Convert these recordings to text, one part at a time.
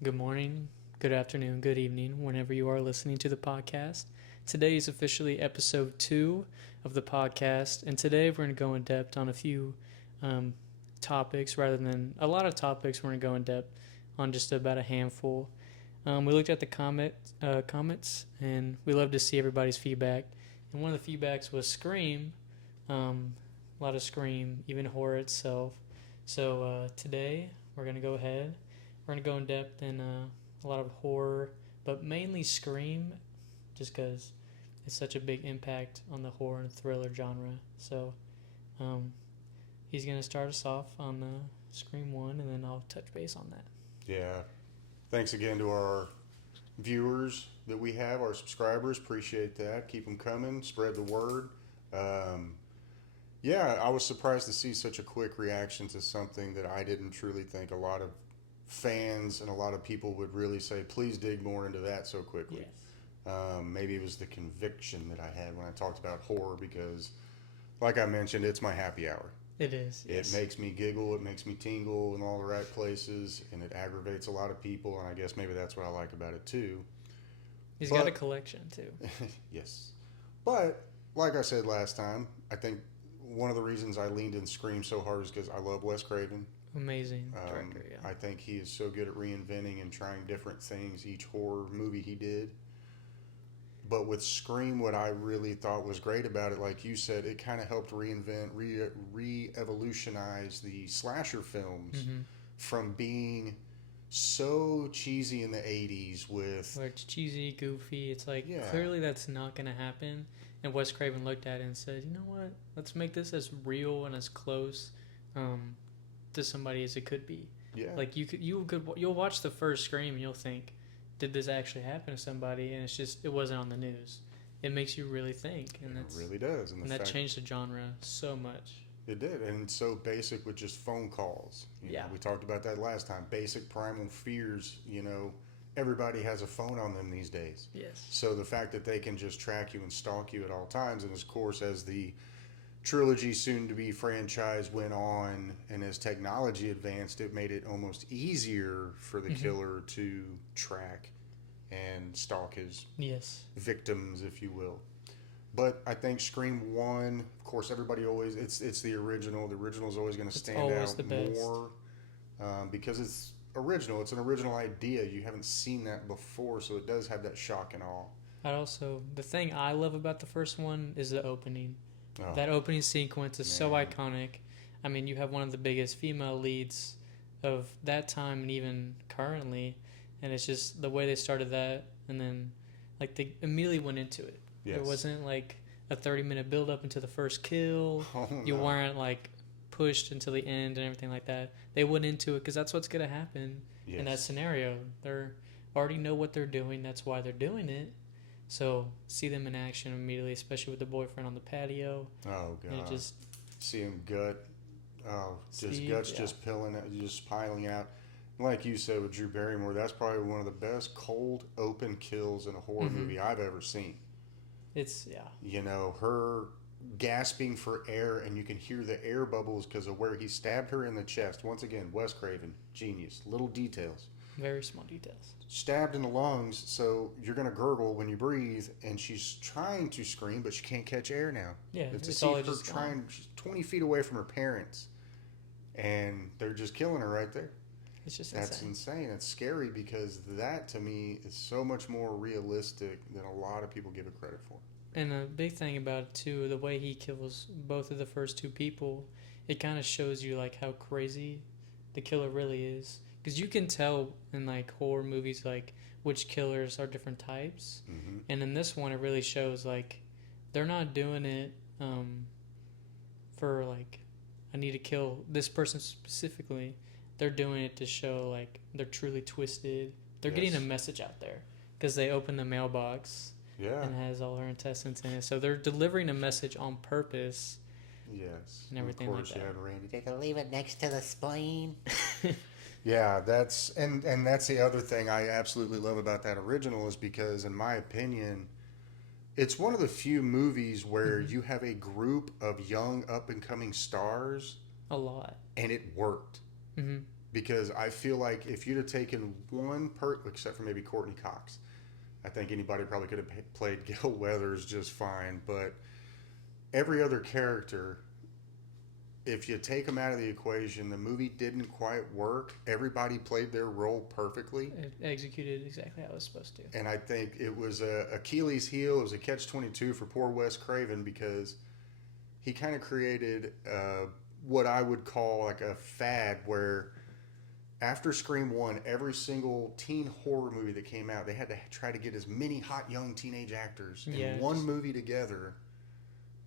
Good morning, good afternoon, good evening, whenever you are listening to the podcast. Today is officially episode 2 of the podcast, and today we're going to go in depth on a few um, topics rather than a lot of topics. We're going to go in depth on just about a handful. We looked at the comments, and we love to see everybody's feedback. And one of the feedbacks was Scream, a lot of Scream, even horror itself. So today we're going to go ahead. We're going to go in depth in a lot of horror, but mainly Scream, just because it's such a big impact on the horror and thriller genre. So um, he's going to start us off on Scream 1, and then I'll touch base on that. Yeah. Thanks again to our viewers that we have, our subscribers. Appreciate that. Keep them coming. Spread the word. Yeah, I was surprised to see such a quick reaction to something that I didn't truly think a lot of fans and a lot of people would really say, please dig more into that so quickly. Yes. Maybe it was the conviction that I had when I talked about horror because, like I mentioned, it's my happy hour. It is. Yes. It makes me giggle, it makes me tingle in all the right places, and it aggravates a lot of people, and I guess maybe that's what I like about it too. He's got a collection too. Yes. But, like I said last time, I think one of the reasons I leaned in Scream so hard is because I love Wes Craven. Amazing director, yeah. I think he is so good at reinventing and trying different things each horror movie he did. But with Scream, what I really thought was great about it, like you said, it kind of helped reinvent, re-evolutionize the slasher films from being so cheesy in the 80s with... Where it's cheesy, goofy. It's like, clearly that's not going to happen. And Wes Craven looked at it and said, you know what? Let's make this as real and as close to somebody as it could be. Yeah. Like you'll watch the first Scream and you'll think, did this actually happen to somebody? And it wasn't on the news. It makes you really think, and it really does. And that changed the genre so much. It did, and it's so basic with just phone calls. You know, we talked about that last time. Basic primal fears. You know, everybody has a phone on them these days. Yes. So the fact that they can just track you and stalk you at all times, and of course, as the trilogy soon-to-be franchise went on, and as technology advanced, it made it almost easier for the killer to track and stalk his victims, if you will. But I think Scream 1, of course, everybody always, it's the original. The original is always going to stand out more because it's original. It's an original idea. You haven't seen that before, so it does have that shock and awe. The thing I love about the first one is the opening. Oh, that opening sequence is so iconic. I mean, you have one of the biggest female leads of that time and even currently, and it's just the way they started that, and then like they immediately went into it. Yes. It wasn't like a 30-minute build up into the first kill. You weren't like pushed until the end and everything like that. They went into it because that's what's going to happen in that scenario. They already know what they're doing. That's why they're doing it. So see them in action immediately, especially with the boyfriend on the patio. Oh God! Just see him gut. Oh, guts just piling out. Like you said with Drew Barrymore, that's probably one of the best cold open kills in a horror movie I've ever seen. You know, her gasping for air, and you can hear the air bubbles because of where he stabbed her in the chest. Once again, Wes Craven, genius. Little details. Very small details. Stabbed in the lungs, so you're going to gurgle when you breathe, and she's trying to scream, but she can't catch air now. Yeah, it's all just trying. She's 20 feet away from her parents, and they're just killing her right there. It's just That's insane. It's scary because that, to me, is so much more realistic than a lot of people give it credit for. And a big thing about it, too, the way he kills both of the first two people, it kind of shows you, like, how crazy the killer really is. Because you can tell in, like, horror movies, like, which killers are different types. Mm-hmm. And in this one, it really shows, like, they're not doing it for, like, I need to kill this person specifically. They're doing it to show, like, they're truly twisted. They're getting a message out there. Because they open the mailbox and it has all her intestines in it. So they're delivering a message on purpose. Yes. And everything like that. Of course, you had Randy. They can leave it next to the spleen. Yeah, that's the other thing I absolutely love about that original is because, in my opinion, it's one of the few movies where you have a group of young up-and-coming stars. A lot. And it worked. Mm-hmm. because I feel like if you'd have taken except for maybe Courtney Cox, I think anybody probably could have played Gil Weathers just fine. But every other character, if you take them out of the equation, the movie didn't quite work. Everybody played their role perfectly. It executed exactly how it was supposed to. And I think it was a Achilles heel. It was a catch-22 for poor Wes Craven because he kind of created what I would call like a fad where after Scream 1, every single teen horror movie that came out, they had to try to get as many hot young teenage actors in one movie together,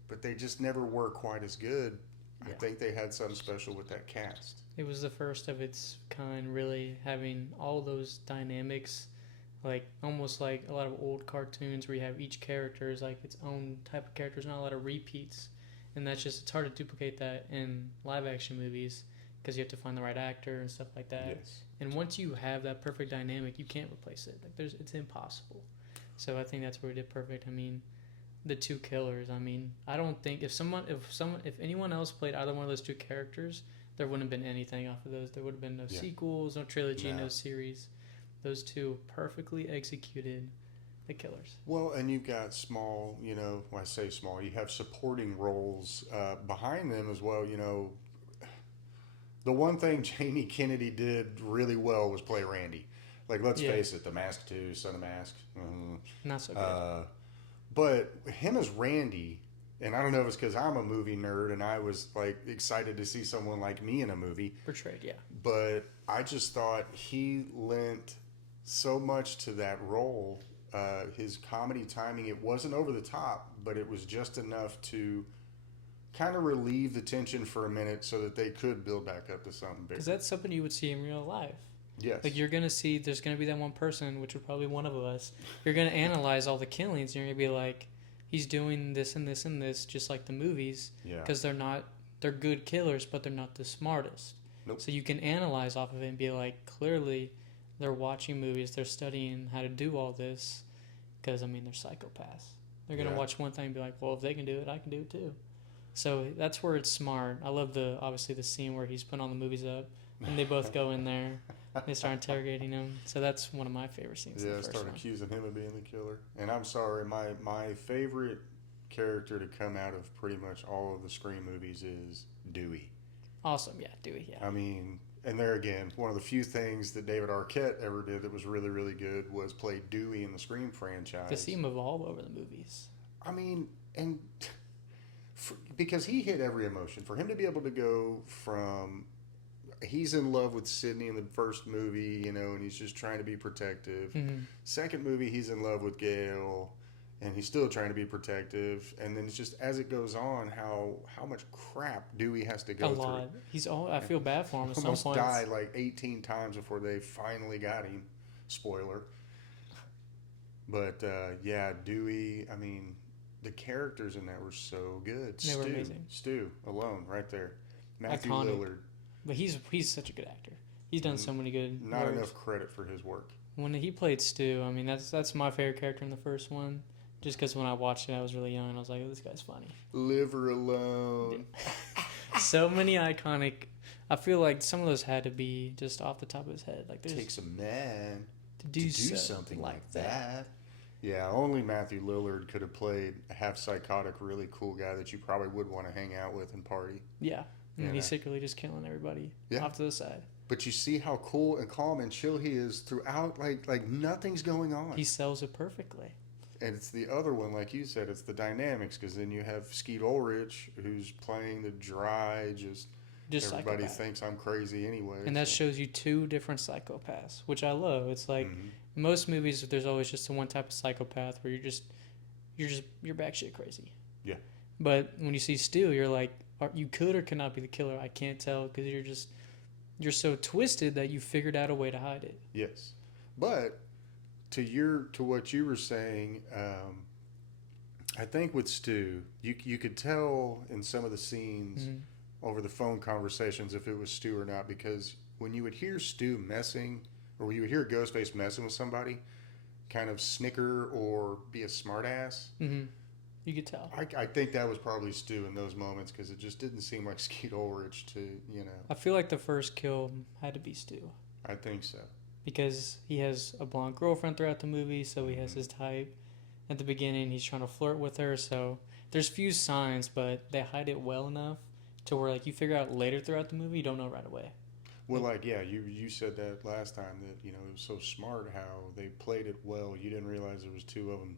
but they just never were quite as good. Yeah. I think they had something special with that cast. It was the first of its kind, really having all those dynamics, like almost like a lot of old cartoons where you have each character is like its own type of character. There's not a lot of repeats, and it's hard to duplicate that in live action movies because you have to find the right actor and stuff like that. Yes. And once you have that perfect dynamic, you can't replace it. Like it's impossible. So I think that's where it did perfect. I mean, the two killers. I mean, I don't think if anyone else played either one of those two characters, there wouldn't have been anything off of those. There would have been no sequels, no trilogy, no series. Those two perfectly executed the killers. Well, and you've got small, when I say small, you have supporting roles behind them as well. The one thing Jamie Kennedy did really well was play Randy. Like, let's face it, The Mask 2, Son of Mask. Not so good. But him as Randy, and I don't know if it's because I'm a movie nerd and I was like excited to see someone like me in a movie. Portrayed, yeah. But I just thought he lent so much to that role. His comedy timing, it wasn't over the top, but it was just enough to kind of relieve the tension for a minute so that they could build back up to something bigger. Because that's something you would see in real life. Yes. Like you're going to see, there's going to be that one person, which would probably be one of us. You're going to analyze all the killings. You're going to be like, he's doing this and this and this, just like the movies. Yeah. Because they're good killers, but they're not the smartest. Nope. So you can analyze off of it and be like, clearly they're watching movies. They're studying how to do all this. Because, I mean, they're psychopaths. They're going to watch one thing and be like, well, if they can do it, I can do it too. So that's where it's smart. I love obviously the scene where he's putting all the movies up and they both go in there. They start interrogating him. So that's one of my favorite scenes. Yeah, start accusing him of being the killer. And I'm sorry, my favorite character to come out of pretty much all of the Scream movies is Dewey. Awesome, yeah, Dewey, yeah. I mean, and there again, one of the few things that David Arquette ever did that was really, really good was play Dewey in the Scream franchise. To see him evolve over the movies. I mean, and because he hit every emotion. For him to be able to go from he's in love with Sydney in the first movie, and he's just trying to be protective. Mm-hmm. Second movie, he's in love with Gail, and he's still trying to be protective. And then it's just as it goes on, how much crap Dewey has to go through. I feel bad for him at some points. Almost died like 18 times before they finally got him. Spoiler. But Dewey. I mean, the characters in that were so good. They were amazing. Stu alone, right there. Matthew Iconic. Lillard. But he's such a good actor. He's done so many good. Not enough credit for his work. When he played Stu, I mean that's my favorite character in the first one. Just because when I watched it, I was really young. I was like, oh, this guy's funny. Liver alone. So many iconic. I feel like some of those had to be just off the top of his head. Like it takes a man to do something like that. Yeah, only Matthew Lillard could have played a half psychotic, really cool guy that you probably would want to hang out with and party. Yeah. And he's secretly just killing everybody off to the side. But you see how cool and calm and chill he is throughout, like nothing's going on. He sells it perfectly. And it's the other one, like you said, it's the dynamics, because then you have Skeet Ulrich, who's playing the dry, just everybody thinks I'm crazy anyway. And that shows you two different psychopaths, which I love. It's like most movies, there's always just the one type of psychopath where you're batshit crazy. Yeah. But when you see Stu, you're like, you could or cannot be the killer. I can't tell because you're so twisted that you figured out a way to hide it. Yes, but to what you were saying, I think with Stu, you could tell in some of the scenes over the phone conversations if it was Stu or not, because when you would hear Stu messing, or when you would hear Ghostface messing with somebody, kind of snicker or be a smartass, You could tell. I think that was probably Stu in those moments because it just didn't seem like Skeet Ulrich to, I feel like the first kill had to be Stu I think so. because he has a blonde girlfriend throughout the movie, so he has his type. At the beginning, he's trying to flirt with her, so there's few signs, but they hide it well enough to where like you figure out later throughout the movie, you don't know right away. Well, like, yeah, you said that last time that, it was so smart how they played it well. You didn't realize there was two of them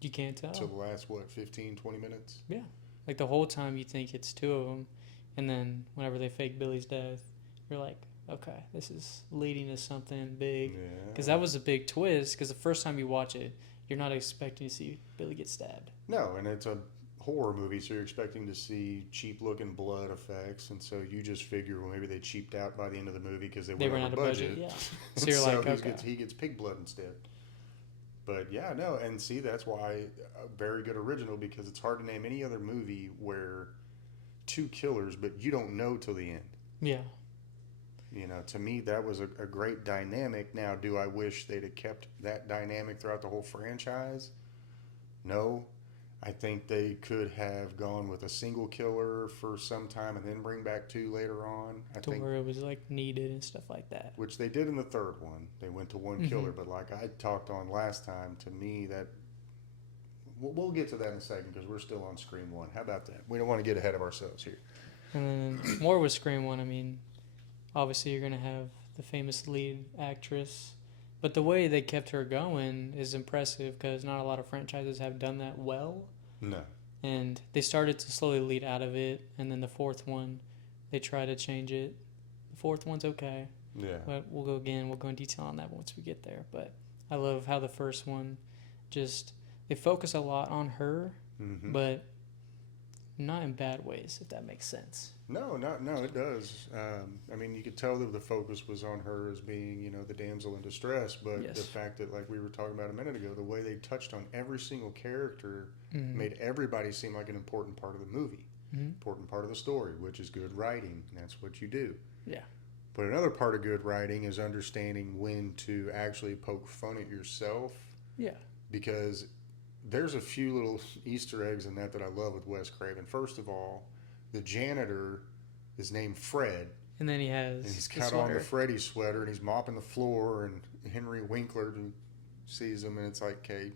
You can't tell. till the last, 15, 20 minutes? Yeah. Like the whole time you think it's two of them, and then whenever they fake Billy's death, you're like, okay, this is leading to something big. Yeah. Because that was a big twist, because the first time you watch it, you're not expecting to see Billy get stabbed. No, and it's a horror movie, so you're expecting to see cheap-looking blood effects, and so you just figure, well, maybe they cheaped out by the end of the movie because they They ran went out over of budget, budget. yeah. So you're like, okay. He gets pig blood instead. But yeah, no, and see, that's why a very good original, because it's hard to name any other movie where two killers, but you don't know till the end. Yeah. To me, that was a great dynamic. Now, do I wish they'd have kept that dynamic throughout the whole franchise? No. I think they could have gone with a single killer for some time and then bring back two later on. I think Where it was like needed and stuff like that. which they did in the third one. They went to one killer, but like I talked on last time, to me that we'll get to that in a second because we're still on Scream 1. How about that? We don't want to get ahead of ourselves here. And then more with Scream 1, I mean, obviously you're going to have the famous lead actress, but the way they kept her going is impressive because not a lot of franchises have done that well. No. And they started to slowly lead out of it, and then the fourth one, they try to change it. The fourth one's okay, Yeah. but we'll go in detail on that once we get there. But I love how the first one just, they focus a lot on her, but not in bad ways, if that makes sense. No, it does. I mean, you could tell that the focus was on her as being, the damsel in distress, but Yes. the fact that, like we were talking about a minute ago, the way they touched on every single character made everybody seem like an important part of the movie, important part of the story, which is good writing. And that's what you do. Yeah. But another part of good writing is understanding when to actually poke fun at yourself, Yeah. because there's a few little Easter eggs in that I love with Wes Craven. First of all, the janitor is named Fred, And then he has and he's the got on the sweater. Freddy sweater, and he's mopping the floor, and Henry Winkler sees him, and it's like, okay.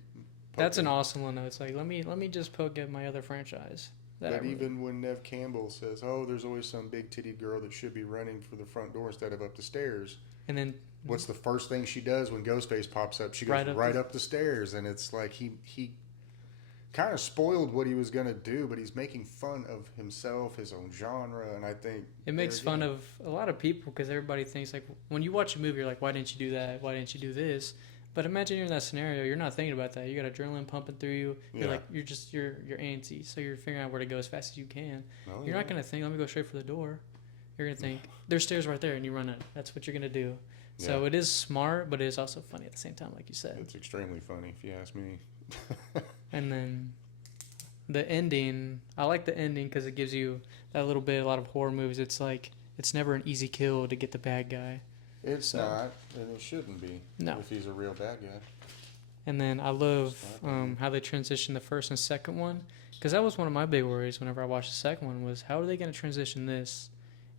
That's an awesome one, though. It's like, let me just poke at my other franchise. But even when Nev Campbell says, oh, there's always some big-titted girl that should be running for the front door instead of up the stairs. And then What's the first thing she does when Ghostface pops up? She goes right up the stairs, and it's like he kind of spoiled what he was going to do, but he's making fun of himself, his own genre, and I think it makes fun of a lot of people because everybody thinks, like, when you watch a movie, you're like, why didn't you do that? Why didn't you do this? But imagine you're in that scenario. You're not thinking about that. You got adrenaline pumping through you. You're like, you're antsy. So you're figuring out where to go as fast as you can. You're not going to think, let me go straight for the door. You're going to think, there's stairs right there, and you run it. That's what you're going to do. So it is smart, but it is also funny at the same time, like you said. It's extremely funny, if you ask me. And then the ending, I like the ending because it gives you that little bit, a lot of horror movies. It's like, it's never an easy kill to get the bad guy. It's not, and it shouldn't be. No. If he's a real bad guy. And then I love how they transition the first and second one, because that was one of my big worries whenever I watched the second one was, how are they going to transition this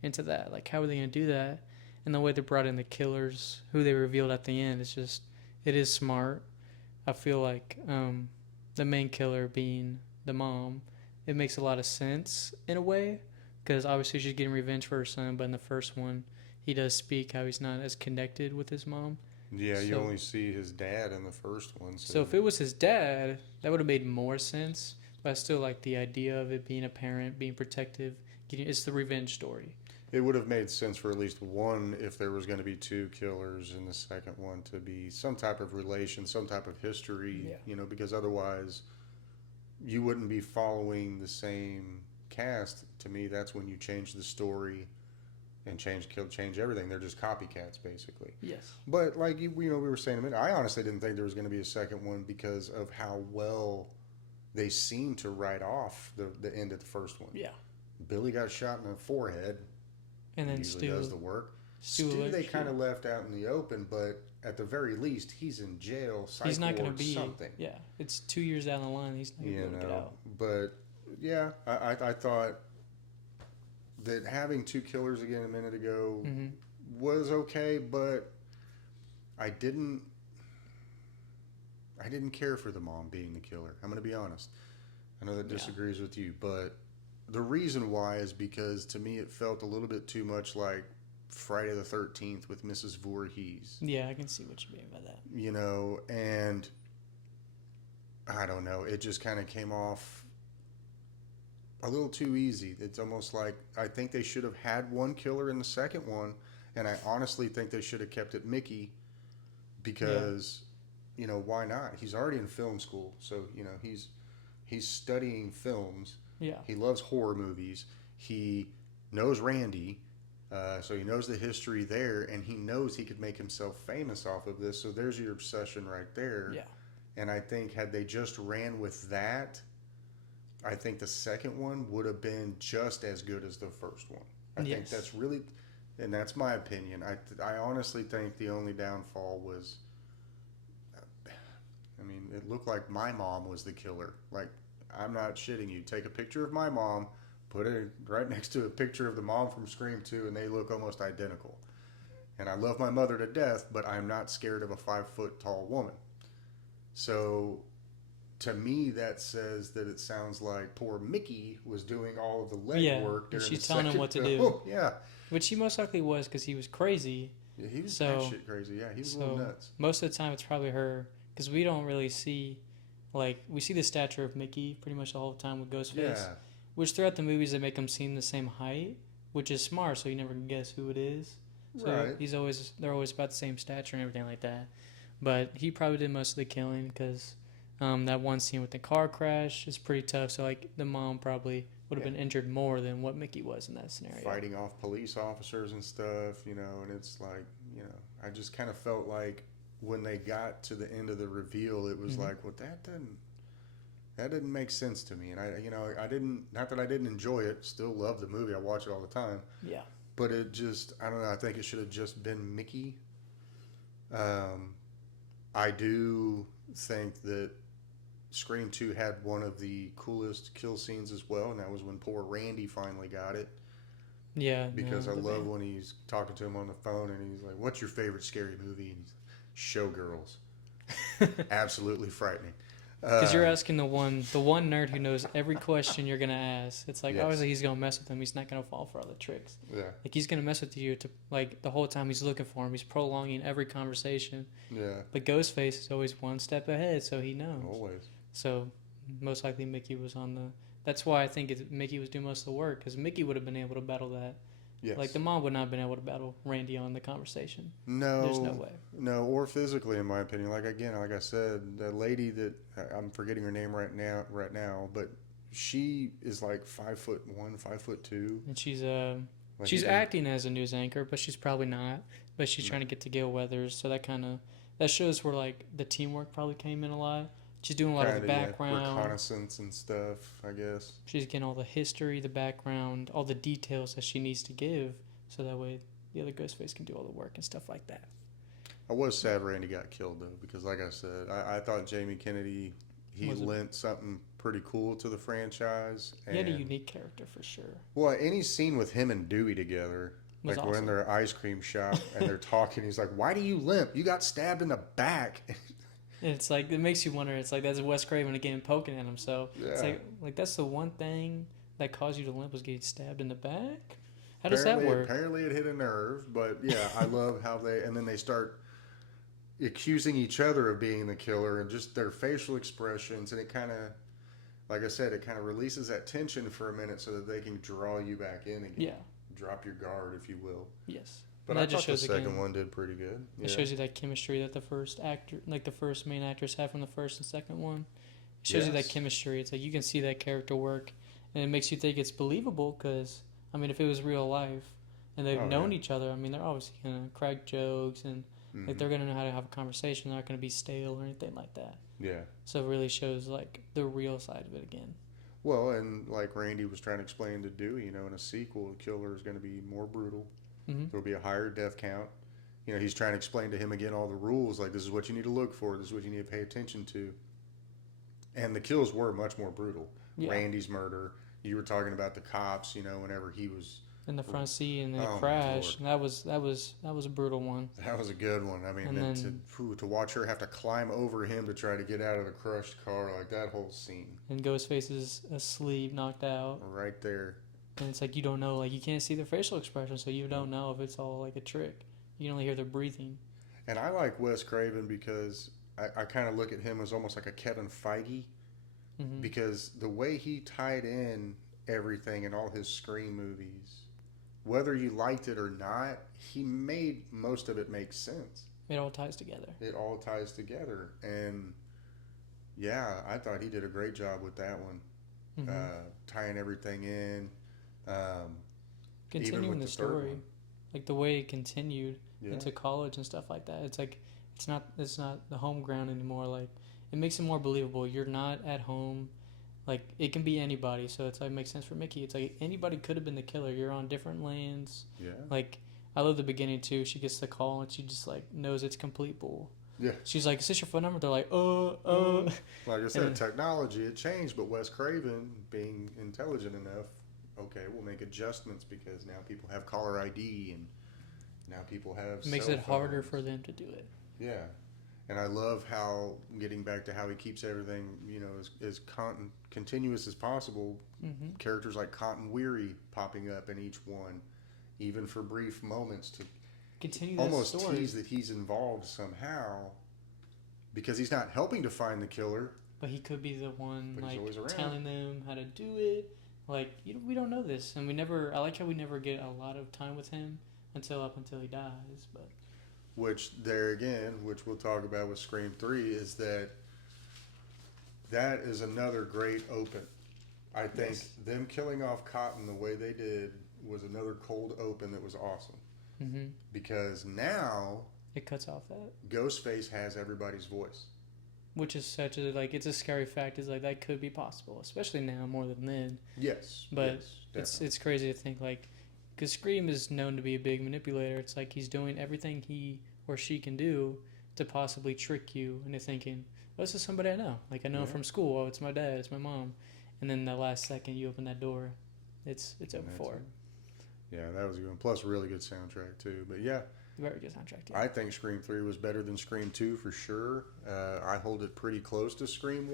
into that? Like, how are they going to do that? And the way they brought in the killers, who they revealed at the end, it is smart. I feel like the main killer being the mom, it makes a lot of sense in a way, because obviously she's getting revenge for her son, but in the first one, he does speak how he's not as connected with his mom. Yeah, you only see his dad in the first one. So if it was his dad, that would have made more sense. But I still like the idea of it being a parent, being protective. It's the revenge story. It would have made sense for at least one, if there was going to be two killers, in the second one to be some type of relation, some type of history, because otherwise you wouldn't be following the same cast. To me, that's when you change the story and change everything. They're just copycats, basically. Yes. But like we were saying a minute, I honestly didn't think there was going to be a second one because of how well they seemed to write off the end of the first one. Yeah. Billy got shot in the forehead. And then usually Stu does the work. Stu They kind of left out in the open, but at the very least, he's in jail, psych He's not going ward, to be. something. Yeah, it's 2 years down the line. He's not going to be able to get out. But yeah, I thought that having two killers again a minute ago was okay, but I didn't care for the mom being the killer. I'm going to be honest. I know that disagrees with you, but the reason why is because to me it felt a little bit too much like Friday the 13th with Mrs. Voorhees. Yeah, I can see what you mean by that. You know, and I don't know, it just kind of came off a little too easy. It's almost like I think they should have had one killer in the second one, and I honestly think they should have kept it Mickey because, you know, why not? He's already in film school, so, you know, he's studying films. Yeah. He loves horror movies. He knows Randy, so he knows the history there, and he knows he could make himself famous off of this. So there's your obsession right there. Yeah. And I think had they just ran with that, I think the second one would have been just as good as the first one. I think that's really, and that's my opinion. I honestly think the only downfall was, I mean, it looked like my mom was the killer. Like, I'm not shitting you. Take a picture of my mom, put it right next to a picture of the mom from Scream 2, and they look almost identical. And I love my mother to death, but I'm not scared of a 5-foot tall woman. So, to me, that says that it sounds like poor Mickey was doing all of the legwork. Yeah, during she's the telling him second what to film. do. Oh, yeah. Which he most likely was because he was crazy. Yeah, he was So- shit crazy. Yeah, he was a little nuts. Most of the time it's probably her because we don't really see, like, we see the stature of Mickey pretty much the whole time with Ghostface. Yeah. Which throughout the movies they make them seem the same height, which is smart so you never can guess who it is. So Right. they're always about the same stature and everything like that. But he probably did most of the killing because that one scene with the car crash is pretty tough. So like the mom probably would have been injured more than what Mickey was in that scenario. Fighting off police officers and stuff, you know, and it's like, you know, I just kind of felt like when they got to the end of the reveal, it was like, well, that didn't make sense to me. And I didn't, not that I didn't enjoy it, still love the movie. I watch it all the time. Yeah. But it just, I don't know, I think it should have just been Mickey. I do think that Scream 2 had one of the coolest kill scenes as well, and that was when poor Randy finally got it. Yeah. Because I love when he's talking to him on the phone and he's like, what's your favorite scary movie? And he's Showgirls. Absolutely frightening. Because you're asking the one nerd who knows every question you're gonna ask. It's like Yes. obviously he's gonna mess with him. He's not gonna fall for all the tricks. Yeah. Like he's gonna mess with you to like the whole time he's looking for him. He's prolonging every conversation. Yeah. But Ghostface is always one step ahead, so he knows. Always. So most likely Mickey was on the. That's why I think Mickey was doing most of the work because Mickey would have been able to battle that. Yes. Like the mom would not have been able to battle Randy on the conversation. No. There's no way. No, or physically, in my opinion. Like I said, the lady that I'm forgetting her name right now, but she is like 5'1", 5'2". And Like she's acting as a news anchor, but she's probably not. But she's trying to get to Gail Weathers, so that shows where like the teamwork probably came in a lot. She's doing a lot of the background, reconnaissance and stuff, I guess. She's getting all the history, the background, all the details that she needs to give, so that way the other Ghostface can do all the work and stuff like that. I was sad Randy got killed though, because like I said, I thought Jamie Kennedy lent something pretty cool to the franchise. He had a unique character for sure. Well, any scene with him and Dewey together, like awesome. we're in their ice cream shop and they're talking, he's like, "Why do you limp? You got stabbed in the back." And it's like it makes you wonder. It's like that's Wes Craven again poking at him. So it's like that's the one thing that caused you to limp was getting stabbed in the back. How does that work? Apparently it hit a nerve, but yeah, I love how and then they start accusing each other of being the killer and just their facial expressions, and it kind of, like I said, it kind of releases that tension for a minute so that they can draw you back in again. Yeah. Drop your guard, if you will. Yes. But I thought the second one did pretty good. It shows you that chemistry that the first main actors have from the first and second one. It shows you that chemistry. It's like you can see that character work, and it makes you think it's believable because, I mean, if it was real life and they've known each other, I mean, they're obviously going to crack jokes and like they're going to know how to have a conversation. They're not going to be stale or anything like that. Yeah. So it really shows like the real side of it again. Well, and like Randy was trying to explain to Dewey, in a sequel, the killer is going to be more brutal. Mm-hmm. There'll be a higher death count. You know, he's trying to explain to him again all the rules. Like, this is what you need to look for. This is what you need to pay attention to. And the kills were much more brutal. Yeah. Randy's murder. You were talking about the cops. You know, whenever he was in the front seat and then it Oh, my crashed. And that was a brutal one. that was a good one. I mean, And then, to watch her have to climb over him to try to get out of the crushed car, like that whole scene and Ghostface is asleep, knocked out. right there. And it's like you don't know, like you can't see their facial expression, so you don't know if it's all like a trick. You can only hear their breathing. And I like Wes Craven because I kind of look at him as almost like a Kevin Feige, Mm-hmm. because the way he tied in everything in all his Scream movies, whether you liked it or not, he made most of it make sense. It all ties together. It all ties together. And yeah, I thought he did a great job with that one, tying everything in. Continuing with the the third story, one. like the way it continued Yeah. into college and stuff like that. It's like it's not the home ground anymore. Like it makes it more believable. You're not at home. Like it can be anybody. So it's like makes sense for Mickey. It's like anybody could have been the killer. You're on different lands. Yeah. Like I love the beginning too. She gets the call and she just like knows it's complete bull. Yeah. She's like, "Is this your phone number?" They're like, Like I said, And- technology, it changed, but Wes Craven, being intelligent enough, okay, we'll make adjustments because now people have caller ID and now people have It makes cell it harder phones. for them to do it. Yeah. And I love how, getting back to how he keeps everything, you know, as continuous as possible, characters like Cotton Weary popping up in each one, even for brief moments, to Continue that almost story. tease that he's involved somehow, because he's not helping to find the killer. But he could be the one But he's always like around. telling them how to do it. Like we don't know this, and we never. I like how we never get a lot of time with him until he dies. But Which, there again, which we'll talk about with Scream 3, is that is another great open. I think Yes. them killing off Cotton the way they did was another cold open that was awesome. Because now it cuts off that, Ghostface has everybody's voice. which is such a like it's a scary fact. Is like that could be possible, especially now more than then. Yes. But yes, it's crazy to think like, because Scream is known to be a big manipulator. It's like he's doing everything he or she can do to possibly trick you into thinking, oh, this is somebody I know. Like I know him from school. Oh, it's my dad. It's my mom. And then the last second you open that door, it's over for. Yeah, that was a good one. Plus, really good soundtrack too. But yeah, Very good soundtrack too. I think Scream 3 was better than Scream 2 for sure. I hold it pretty close to Scream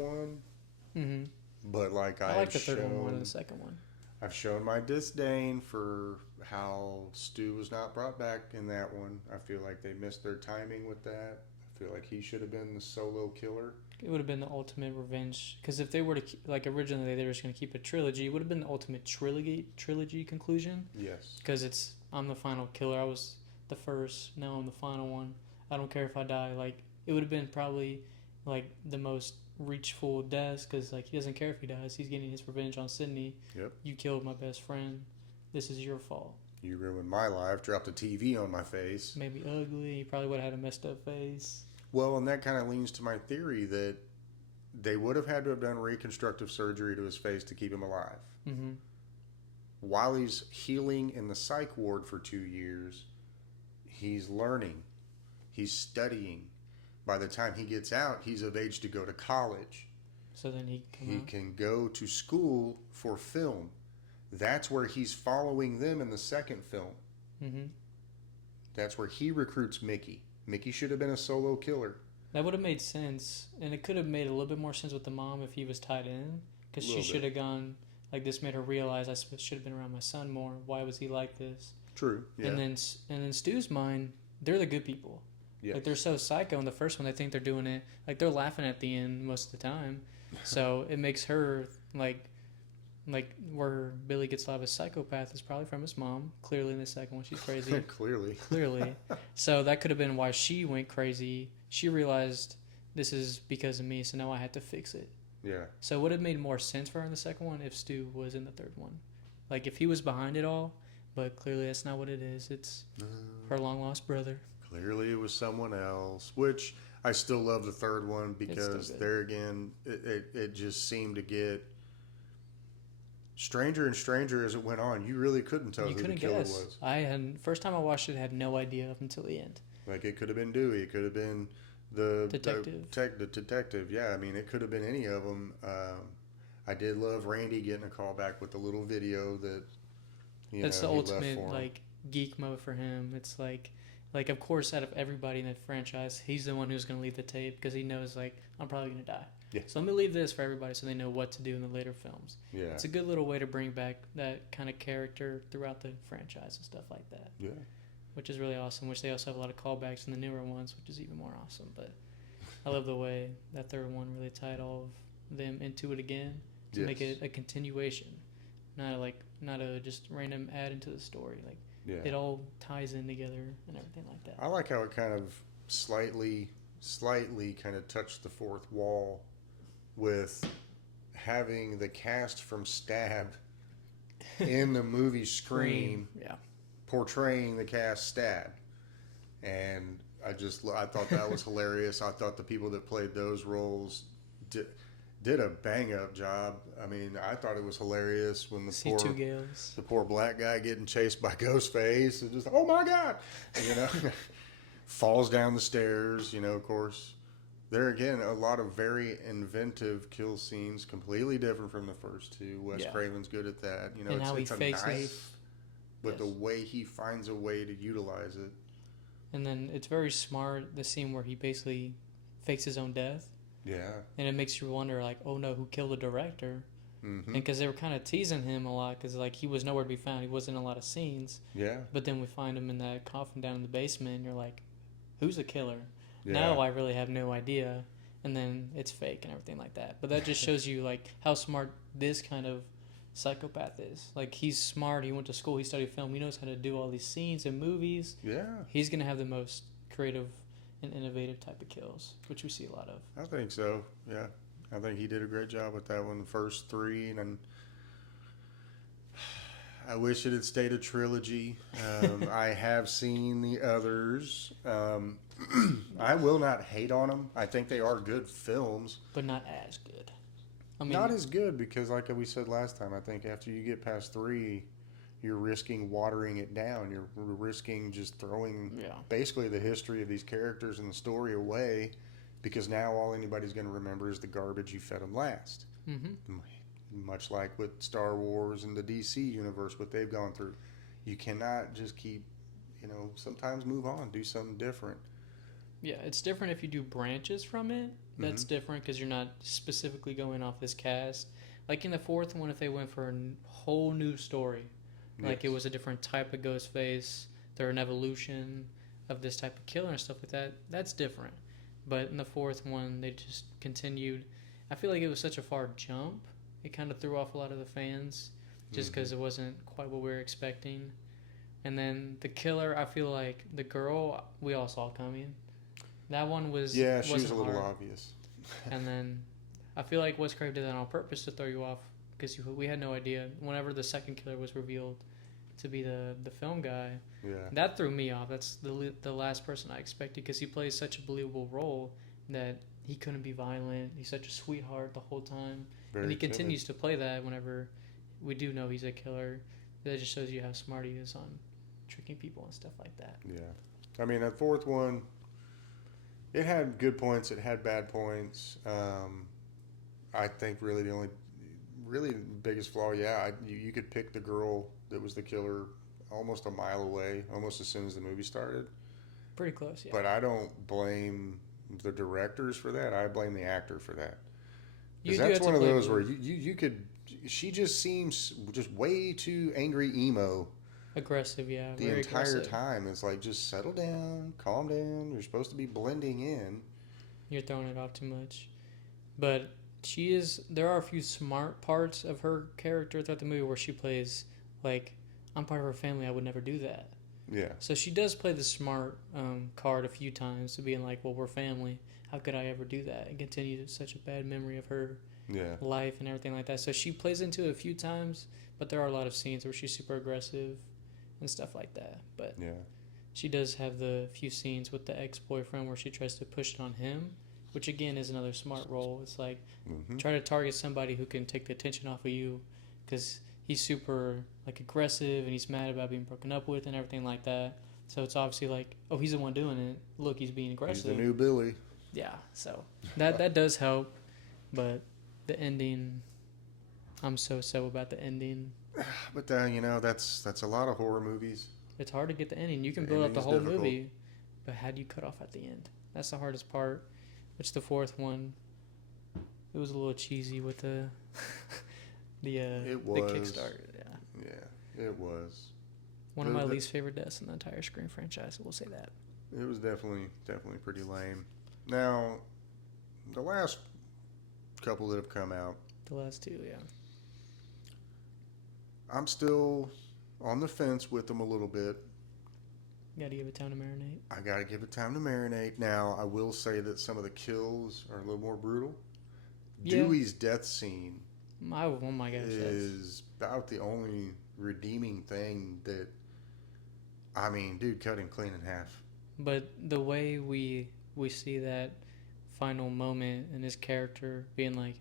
1. But like I like the third one more than the second one. I've shown my disdain for how Stu was not brought back in that one. I feel like they missed their timing with that. I feel like he should have been the solo killer. It would have been the ultimate revenge. Because if they were to like originally they were just going to keep a trilogy, it would have been the ultimate trilogy conclusion. Yes. Because it's I'm the final killer. I was the first. Now I'm the final one. I don't care if I die. Like it would have been probably like the most reachful deaths. Because like he doesn't care if he dies. He's getting his revenge on Sydney. Yep. You killed my best friend. This is your fault. You ruined my life. Dropped a TV on my face. Maybe ugly. He probably would have had a messed up face. Well, and that kind of leans to my theory that they would have had to have done reconstructive surgery to his face to keep him alive. While he's healing in the psych ward for 2 years, he's learning. He's studying. By the time he gets out, he's of age to go to college. So then he can go to school for film. That's where he's following them in the second film. That's where he recruits Mickey. Mickey should have been a solo killer. That would have made sense, and it could have made a little bit more sense with the mom if he was tied in, because she should have gone like this. Made her realize I should have been around my son more. Why was he like this? True. Yeah. And then Stu's mind, they're the good people. Yes. Like they're so psycho in the first one. They think they're doing it. Like they're laughing at the end most of the time. So it makes her like where Billy gets a lot of his psychopath is probably from his mom. Clearly in the second one she's crazy. Clearly. So that could have been why she went crazy. She realized this is because of me, so now I had to fix it. Yeah. So it would have made more sense for her in the second one if Stu was in the third one. Like if he was behind it all, but clearly that's not what it is. It's her long lost brother. Clearly it was someone else, which I still love the third one because there again, it just seemed to get stranger and stranger as it went on. You really couldn't tell who the killer was. First time I watched it, I had no idea up until the end. Like it could have been Dewey. It could have been the Detective. the detective. Yeah, I mean, it could have been any of them. I did love Randy getting a call back with the little video that That's the he left ultimate for him. like geek mode for him. It's like of course out of everybody in that franchise, he's the one who's gonna leave the tape because he knows like I'm probably gonna die. Yeah. So let me leave this for everybody so they know what to do in the later films. Yeah. It's a good little way to bring back that kind of character throughout the franchise and stuff like that. Yeah. Which is really awesome. Which they also have a lot of callbacks in the newer ones, which is even more awesome. But I love the way that third one really tied all of them into it again to make it a continuation, not a just random add into the story. Like it all ties in together and everything like that. I like how it kind of slightly kind of touched the fourth wall with having the cast from Stab in the movie Scream. Yeah. Portraying the cast Stab, and I thought that was hilarious. I thought the people that played those roles did a bang up job. I mean, I thought it was hilarious when the poor black guy getting chased by Ghostface and just oh my god, falls down the stairs. Of course, there again a lot of very inventive kill scenes, completely different from the first two. Wes Craven's good at that. And how it's he a faces. knife. But the way he finds a way to utilize it. And then it's very smart, the scene where he basically fakes his own death. Yeah. And it makes you wonder, like, oh no, who killed the director? Mm-hmm. And because they were kind of teasing him a lot, because like he was nowhere to be found. He wasn't in a lot of scenes. Yeah. But then we find him in that coffin down in the basement, and you're like, who's the killer? Yeah. Now I really have no idea. And then it's fake and everything like that. But that just shows you like how smart this kind of psychopath is. Like he's smart, he went to school, he studied film, he knows how to do all these scenes and movies. Yeah. He's gonna have the most creative and innovative type of kills, which we see a lot of. I think so. Yeah. I think he did a great job with that one, the first three, and then I wish it had stayed a trilogy. I have seen the others. I will not hate on them. I think they are good films. But not as good. I mean, not as good because, like we said last time, I think after you get past 3, you're risking watering it down. You're risking just throwing basically the history of these characters and the story away because now all anybody's going to remember is the garbage you fed them last. Mm-hmm. Much like with Star Wars and the DC universe, what they've gone through. You cannot just keep, sometimes move on, do something different. Yeah, it's different if you do branches from it. That's different because you're not specifically going off this cast. Like in the fourth one, if they went for a whole new story, like it was a different type of Ghostface, they're an evolution of this type of killer and stuff like that, that's different. But in the fourth one, they just continued. I feel like it was such a far jump. It kind of threw off a lot of the fans just because it wasn't quite what we were expecting. And then the killer, I feel like the girl, we all saw coming. That one was she was a little hard. Obvious. And then I feel like Wes Craven did that on purpose to throw you off because we had no idea. Whenever the second killer was revealed to be the film guy, that threw me off. That's the last person I expected because he plays such a believable role that he couldn't be violent. He's such a sweetheart the whole time. And he continues to play that whenever we do know he's a killer. That just shows you how smart he is on tricking people and stuff like that. Yeah. I mean, that fourth one, it had good points. It had bad points. I think really the biggest flaw, you could pick the girl that was the killer almost a mile away, almost as soon as the movie started. Pretty close, yeah. But I don't blame the directors for that. I blame the actor for that. Because that's one of those where you could... She just seems just way too angry emo. Aggressive, yeah. The entire time. It's like, just settle down, calm down. You're supposed to be blending in. You're throwing it off too much. But there are a few smart parts of her character throughout the movie where she plays, like, I'm part of her family, I would never do that. Yeah. So she does play the smart card a few times to being like, well, we're family. How could I ever do that? And continue such a bad memory of her life and everything like that. So she plays into it a few times, but there are a lot of scenes where she's super aggressive and stuff like that. But she does have the few scenes with the ex-boyfriend where she tries to push it on him, which again is another smart role. It's like try to target somebody who can take the attention off of you because he's super like aggressive and he's mad about being broken up with and everything like that. So it's obviously like, oh, he's the one doing it. Look, he's being aggressive. He's the new Billy. Yeah, so that does help, but the ending, I'm so about the ending. But that's a lot of horror movies. It's hard to get the ending. You can The build up the ending's whole difficult. movie, but how do you cut off at the end? That's the hardest part. Which the fourth one, it was a little cheesy with the the Kickstarter. Yeah, Yeah, it was. one of my least favorite deaths in the entire Scream franchise. We'll say that. It was definitely pretty lame. Now, the last couple that have come out, The last two, yeah. I'm still on the fence with them a little bit. Got to give it time to marinate. I gotta give it time to marinate. Now, I will say that some of the kills are a little more brutal. Yeah. Dewey's death scene Oh my gosh, is about the only redeeming thing that, I mean, dude, cut him clean in half. But the way we see that final moment and his character being like,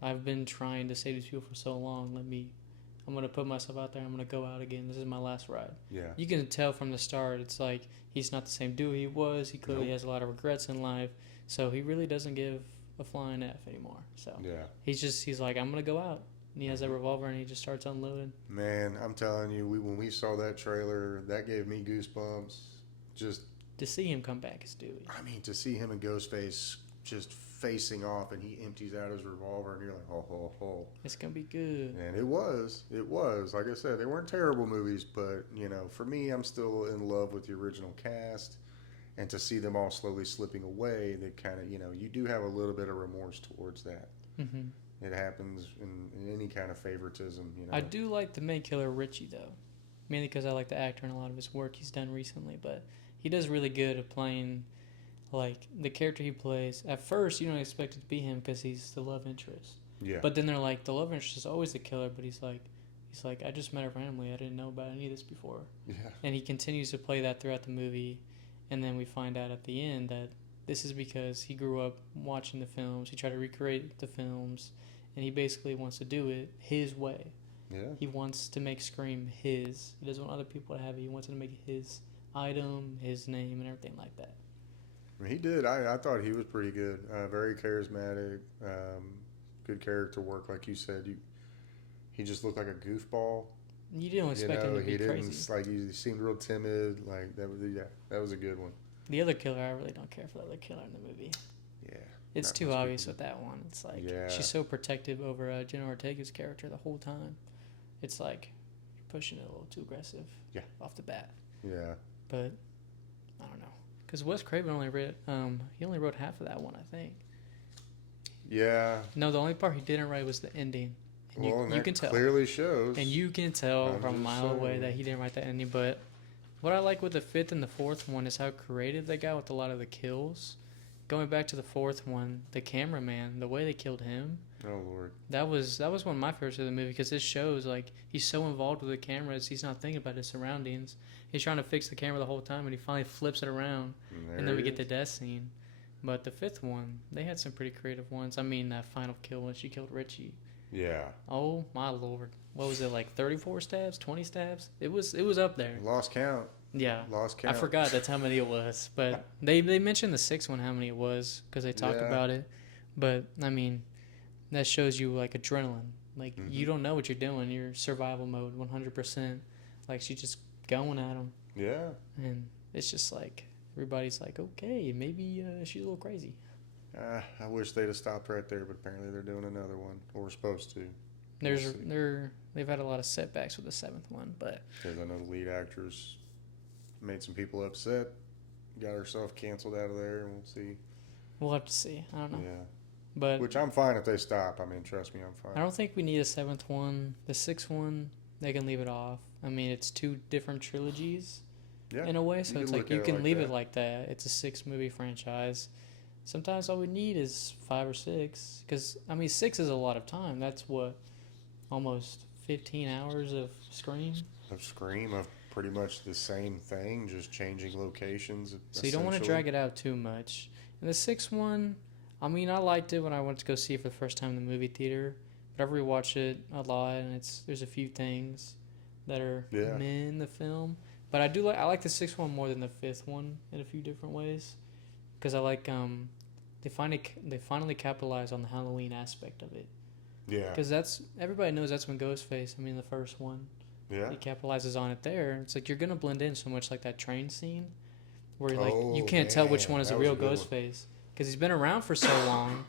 I've been trying to save these people for so long. I'm going to put myself out there. I'm going to go out again. This is my last ride. Yeah. You can tell from the start, it's like he's not the same dude he was. He clearly has a lot of regrets in life. So he really doesn't give a flying F anymore. So Yeah. he's like, I'm going to go out. And he has that revolver and he just starts unloading. Man, I'm telling you, when we saw that trailer, that gave me goosebumps. Just To see him come back as Dewey. I mean, to see him and Ghostface just facing off and he empties out his revolver and you're like, oh. It's going to be good. And it was. Like I said, they weren't terrible movies, but, for me, I'm still in love with the original cast. And to see them all slowly slipping away, that kind of, you do have a little bit of remorse towards that. Mm-hmm. It happens in any kind of favoritism, I do like the main killer, Richie, though. Mainly because I like the actor and a lot of his work he's done recently. But he does really good at playing, like, the character he plays. At first, you don't expect it to be him because he's the love interest. Yeah. But then they're like, the love interest is always the killer, but he's like, I just met her randomly. I didn't know about any of this before. Yeah. And he continues to play that throughout the movie. And then we find out at the end that this is because he grew up watching the films. He tried to recreate the films. And he basically wants to do it his way. Yeah. He wants to make Scream his. He doesn't want other people to have it. He wants to make it his item, his name, and everything like that. He did. I thought he was pretty good. Very charismatic. Good character work, like you said. He just looked like a goofball. You didn't expect him to be crazy. He seemed real timid. Like that was a good one. The other killer, I really don't care for the other killer in the movie. Yeah. It's too obvious with that one. It's like she's so protective over Jenna Ortega's character the whole time. It's like you're pushing it a little too aggressive. Yeah. Off the bat. Yeah. But I don't know, because Wes Craven only wrote half of that one, I think. Yeah. No, the only part he didn't write was the ending. And you can tell. Clearly shows. And you can tell from a mile away that he didn't write the ending. But what I like with the fifth and the fourth one is how creative they got with a lot of the kills. Going back to the fourth one, the cameraman, the way they killed him. Oh Lord. That was one of my favorites of the movie because this shows like he's so involved with the cameras, he's not thinking about his surroundings. He's trying to fix the camera the whole time, and he finally flips it around, and then we get the death scene. But the fifth one, they had some pretty creative ones. I mean, that final kill when she killed Richie. Yeah. Oh my Lord, what was it, like 34 stabs, 20 stabs? It was up there. Lost count. Yeah. Lost count. I forgot that's how many it was, but they mentioned the sixth one how many it was because they talked about it. But I mean, that shows you like adrenaline. Like you don't know what you're doing. You're survival mode 100%. Like she's just going at them. Yeah. And it's just like everybody's like, okay, maybe she's a little crazy. I wish they'd have stopped right there, but apparently they're doing another one, or we're supposed to. They've had a lot of setbacks with the seventh one, but because I know the lead actress made some people upset, got herself canceled out of there, and we'll see. We'll have to see. I don't know. Yeah. But which I'm fine if they stop. I mean, trust me, I'm fine. I don't think we need a seventh one. The sixth one, they can leave it off. I mean, it's two different trilogies in a way, so it's like you can leave it like that. It's a 6-movie franchise. Sometimes all we need is 5 or 6, because I mean 6 is a lot of time. That's what, almost 15 hours of Scream. Of pretty much the same thing, just changing locations. So you don't want to drag it out too much. And the 6th one, I mean, I liked it when I went to go see it for the first time in the movie theater, but I've rewatched it a lot, and there's a few things that are meh in the film. But I like the sixth one more than the fifth one in a few different ways, because I like they finally capitalize on the Halloween aspect of it. Yeah. Because everybody knows that's when Ghostface. I mean, the first one. Yeah. He capitalizes on it there. It's like you're gonna blend in so much, like that train scene, where like you Oh, can't tell which man, one is that a was real a good one. Ghostface, because he's been around for so long.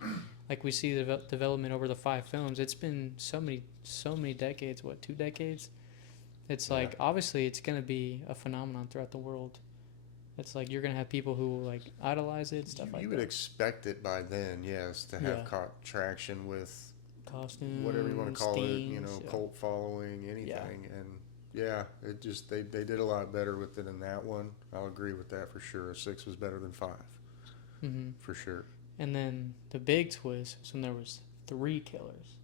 Like we see the development over the 5 films. It's been so many decades. What, 2 decades? It's like obviously it's gonna be a phenomenon throughout the world. It's like you're gonna have people who like idolize it, stuff like You that. would expect it by then, yes, to have caught traction with Costumes, whatever you want to call themes, it, cult following, anything. And yeah, it just they did a lot better with it in that one. I'll agree with that for sure. 6 was better than 5, for sure. And then the big twist was when there was 3 killers.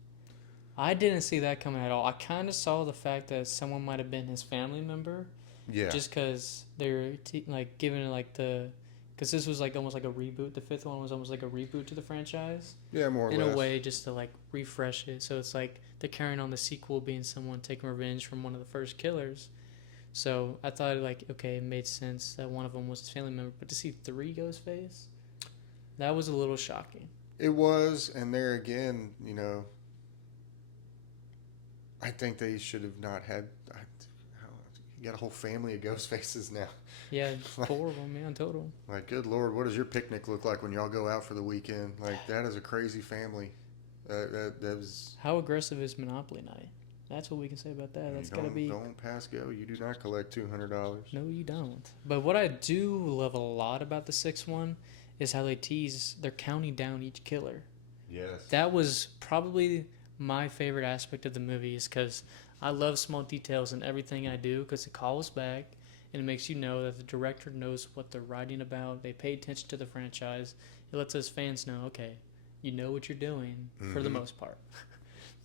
I didn't see that coming at all. I kind of saw the fact that someone might have been his family member, Yeah, just because they're like giving it like because this was like almost like a reboot. The 5th one was almost like a reboot to the franchise. yeah, more or In less. a way, just to like refresh it. So it's like they're carrying on the sequel being someone taking revenge from one of the first killers. So I thought like, okay, it made sense that one of them was his family member, but to see 3 Ghostface, that was a little shocking. It was, and there again, I think they should have not had. You got a whole family of ghost faces now. Yeah, 4 of them, man, total. Like, good Lord, what does your picnic look like when y'all go out for the weekend? Like, that is a crazy family. That was. How aggressive is Monopoly Night? That's what we can say about that. That's gotta be. Don't pass go. You do not collect $200. No, you don't. But what I do love a lot about the 6th one is how they tease. They're counting down each killer. Yes. That was probably my favorite aspect of the movie, is because I love small details in everything I do, because it calls back and it makes you know that the director knows what they're writing about. They pay attention to the franchise. It lets us fans know, okay, you know what you're doing for the most part.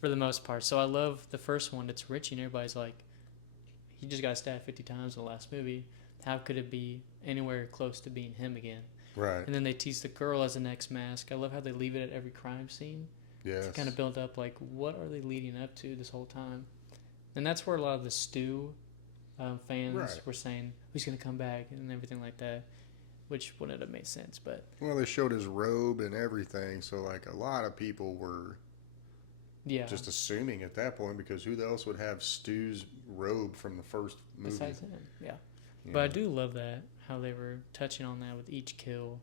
For the most part. So I love the first one. It's Richie and everybody's like, he just got stabbed 50 times in the last movie. How could it be anywhere close to being him again? Right. And then they tease the girl as an ex-mask. I love how they leave it at every crime scene. Yes. To kind of build up, like, what are they leading up to this whole time? And that's where a lot of the Stu fans were saying, who's going to come back and everything like that, which wouldn't have made sense. But well, they showed his robe and everything, so, like, a lot of people were just assuming at that point, because who else would have Stu's robe from the first movie? Besides him, yeah. But I do love that, how they were touching on that with each kill.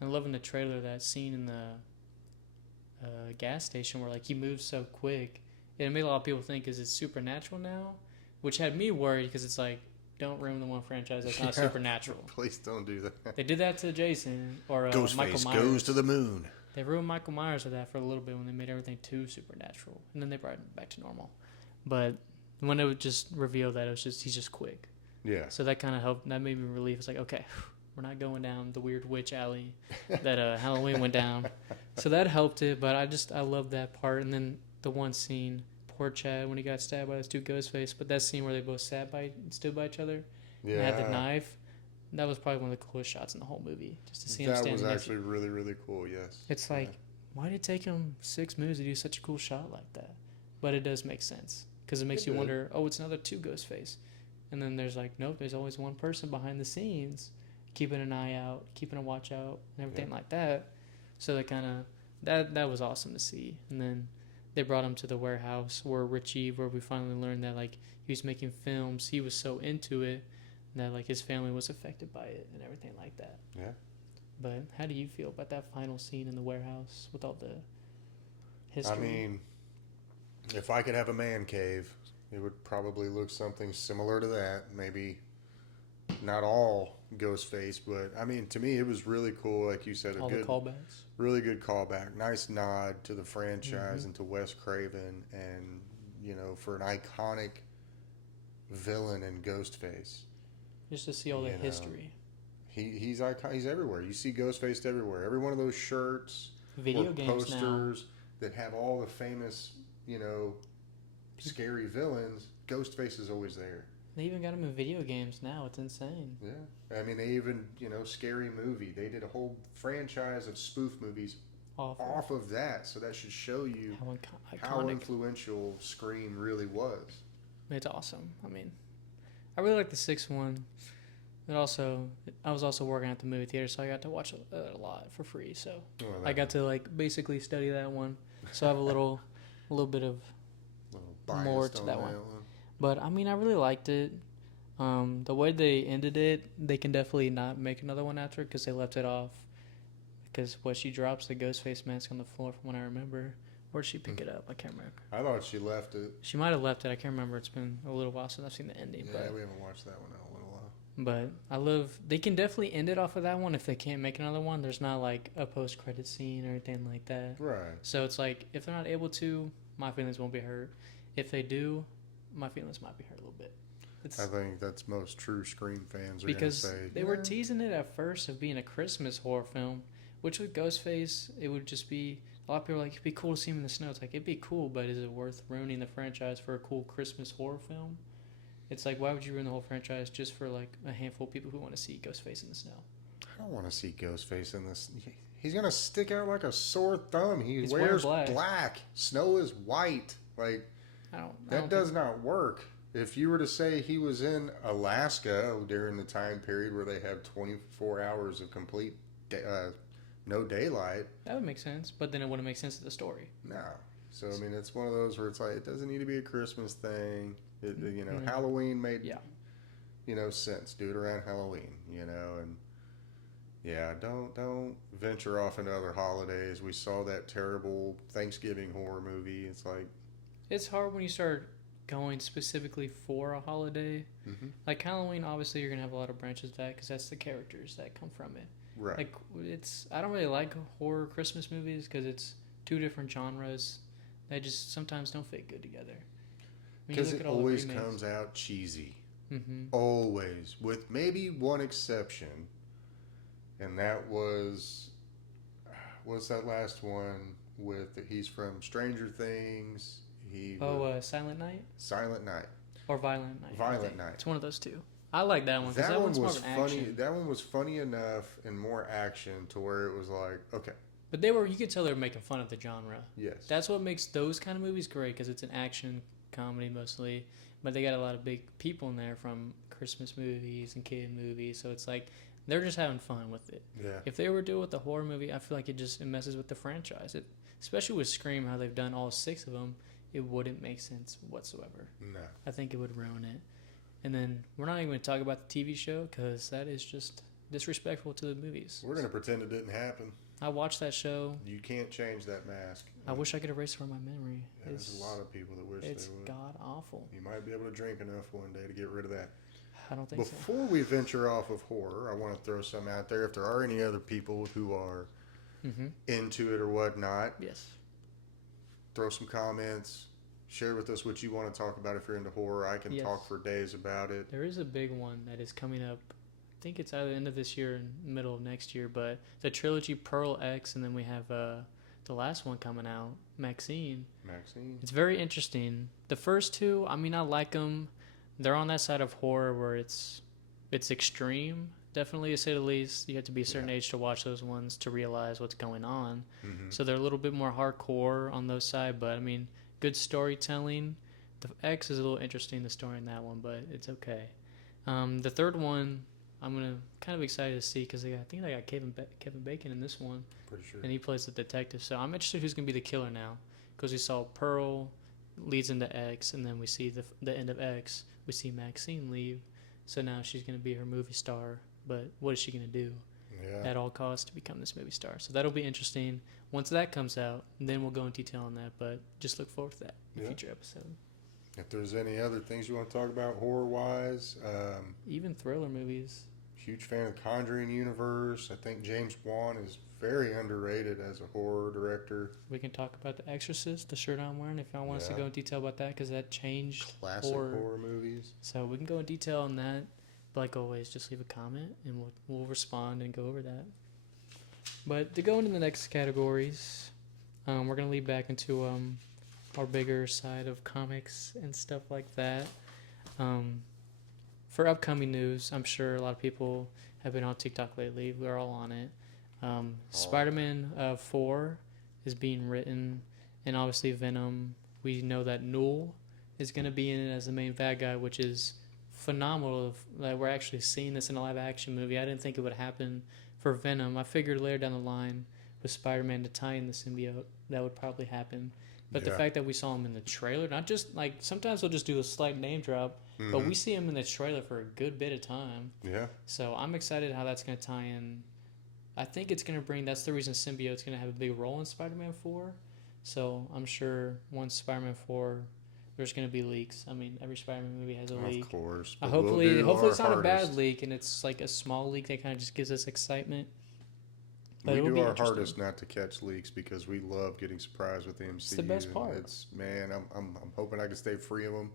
And loving the trailer, that scene in the gas station where like he moves so quick. It made a lot of people think, is it supernatural now? Which had me worried, because it's like, don't ruin the one franchise that's not supernatural. Please don't do that. They did that to Jason, or Ghostface Michael Myers. goes to the moon. They ruined Michael Myers with that for a little bit when they made everything too supernatural. And then they brought it back to normal. But when it would just reveal that he's just quick. Yeah. So that kind of helped. That made me relief. It's like, okay, we're not going down the weird witch alley that Halloween went down. So that helped it. But I love that part. And then the one scene, poor Chad, when he got stabbed by those 2 Ghostface. But that scene where they both stood by each other and had the knife. That was probably one of the coolest shots in the whole movie. Just to see him standing That was next actually really, really cool, yes. It's like, why did it take him 6 moves to do such a cool shot like that? But it does make sense. Because it makes you wonder, oh, it's another 2 Ghostface. And then there's like, nope, there's always one person behind the scenes keeping an eye out, keeping a watch out, and everything like that. So that kind of, that was awesome to see. And then they brought him to the warehouse where we finally learned that like he was making films. He was so into it that like his family was affected by it and everything like that. Yeah. But how do you feel about that final scene in the warehouse with all the history? I mean, if I could have a man cave, it would probably look something similar to that. Maybe not all Ghostface, but I mean, to me, it was really cool. Like you said, all the callbacks. Really good callback. Nice nod to the franchise and to Wes Craven, and for an iconic villain in Ghostface. Just to see all the history. He's everywhere. You see Ghostface everywhere. Every one of those shirts, video games posters that have all the famous, scary villains. Ghostface is always there. They even got him in video games now. It's insane. Yeah. I mean, they even, Scary Movie. They did a whole franchise of spoof movies off of that. So that should show you how influential Scream really was. It's awesome. I mean, I really like the sixth one. It also, I was also working at the movie theater, so I got to watch a lot for free. So Well, I got to like basically study that one. So I have a little bit of little more biased to on that one. But I mean, I really liked it. The way they ended it, they can definitely not make another one after because they left it off. Because what she drops the ghost face mask on the floor, from what I remember. Where'd she pick it up? I can't remember. I thought she left it. She might have left it. I can't remember. It's been a little while since I've seen the ending. Yeah, we haven't watched that one in a little while. But I love. They can definitely end it off of that one if they can't make another one. There's not like a post-credit scene or anything like that. Right. So it's like if they're not able to, my feelings won't be hurt. If they do, my feelings might be hurt a little bit. I think that's most true Scream fans are because going to say. They were teasing it at first of being a Christmas horror film, which with Ghostface, it would just be. A lot of people are like, it'd be cool to see him in the snow. It's like, it'd be cool, but is it worth ruining the franchise for a cool Christmas horror film? It's like, why would you ruin the whole franchise just for like a handful of people who want to see Ghostface in the snow? I don't want to see Ghostface in this. He's going to stick out like a sore thumb. He's wearing wears black. Snow is white. Like, that does not work. If you were to say he was in Alaska during the time period where they have 24 hours of complete no daylight. That would make sense, but then it wouldn't make sense to the story. No. So, I mean, it's one of those where it's like, it doesn't need to be a Christmas thing. Halloween made, sense. Do it around Halloween, and yeah, don't venture off into other holidays. We saw that terrible Thanksgiving horror movie. It's like... It's hard when you start going specifically for a holiday. Mm-hmm. Like Halloween, obviously, you're going to have a lot of branches of that because that's the characters that come from it. Right. Like, I don't really like horror Christmas movies because it's two different genres that just sometimes don't fit good together. Because it always comes out cheesy. Mm-hmm. Always. With maybe one exception. And that was... What's that last one with... He's from Stranger Things. Silent Night? Silent Night. Or Violent Night. Violent Night. It's one of those two. I like that one because that one one's was more of an funny. action. That one was funny enough and more action to where it was like, okay. But you could tell they were making fun of the genre. Yes. That's what makes those kind of movies great because it's an action comedy mostly, but they got a lot of big people in there from Christmas movies and kid movies, so it's like they're just having fun with it. Yeah. If they were to do it with the horror movie, I feel like it messes with the franchise. Especially with Scream, how they've done all 6 of them, it wouldn't make sense whatsoever. No. I think it would ruin it. And then we're not even going to talk about the TV show because that is just disrespectful to the movies. We're going to pretend it didn't happen. I watched that show. You can't change that mask. I wish I could erase it from my memory. Yeah, there's a lot of people that wish they would. It's god awful. You might be able to drink enough one day to get rid of that. I don't think so. Before we venture off of horror, I want to throw some out there. If there are any other people who are into it or whatnot, yes, throw some comments. Share with us what you want to talk about if you're into horror. I can talk for days about it. There is a big one that is coming up. I think it's either the end of this year or middle of next year, but the trilogy Pearl X, and then we have the last one coming out, Maxine. It's very interesting. The first two, I mean, I like them. They're on that side of horror where it's extreme, definitely, to say the least. You have to be a certain age to watch those ones to realize what's going on. Mm-hmm. So they're a little bit more hardcore on those side, but I mean, good storytelling. The X is a little interesting, the story in that one, but it's okay. The third one, I'm kind of excited to see because I think they got Kevin Bacon in this one. Pretty sure. And he plays the detective. So I'm interested who's going to be the killer now because we saw Pearl leads into X, and then we see the end of X. We see Maxine leave. So now she's going to be her movie star. But what is she going to do at all costs to become this movie star? So that'll be interesting. Once that comes out, then we'll go in detail on that. But just look forward to that in a future episode. If there's any other things you want to talk about horror-wise. Even thriller movies. Huge fan of the Conjuring universe. I think James Wan is very underrated as a horror director. We can talk about The Exorcist, the shirt I'm wearing, if y'all want us to go in detail about that, because that changed classic horror movies. So we can go in detail on that. But like always, just leave a comment, and we'll respond and go over that. But to go into the next categories, we're going to lead back into our bigger side of comics and stuff like that. For upcoming news, I'm sure a lot of people have been on TikTok lately. We're all on it. Spider-Man 4 is being written, and obviously Venom. We know that Newell is going to be in it as the main bad guy, which is phenomenal that we're actually seeing this in a live action movie. I didn't think it would happen for Venom. I figured later down the line with Spider-Man to tie in the symbiote that would probably happen. But the fact that we saw him in the trailer, not just like sometimes they'll just do a slight name drop, but we see him in the trailer for a good bit of time. Yeah. So I'm excited how that's going to tie in. I think it's going to bring, that's the reason symbiote's going to have a big role in Spider-Man 4. So I'm sure once Spider-Man 4, there's going to be leaks. I mean, every Spider-Man movie has a leak. Of course. Hopefully it's not a bad leak and it's like a small leak that kind of just gives us excitement. But we do our hardest not to catch leaks because we love getting surprised with the MCU. It's the best part. I'm hoping I can stay free of them.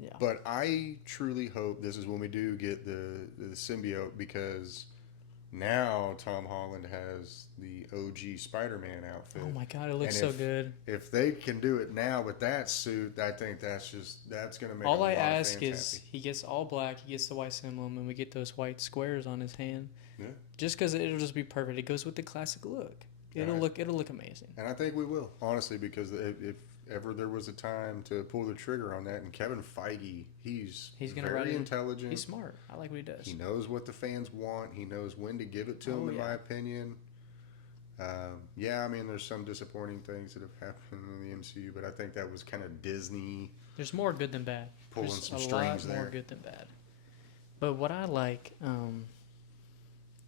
Yeah. But I truly hope this is when we do get the symbiote, because now Tom Holland has the OG Spider-Man outfit. Oh my God, it looks so good. If they can do it now with that suit, I think that's going to make all I ask is he gets all black, he gets the white emblem, and we get those white squares on his hand. Yeah. Just because it'll just be perfect. It goes with the classic look. It'll look amazing. And I think we will, honestly, because if ever there was a time to pull the trigger on that, and Kevin Feige, he's very intelligent. He's smart. I like what he does. He knows what the fans want. He knows when to give it to them, in my opinion. I mean, there's some disappointing things that have happened in the MCU, but I think that was kind of Disney. There's more good than bad. Pulling some strings there. More good than bad. But what I like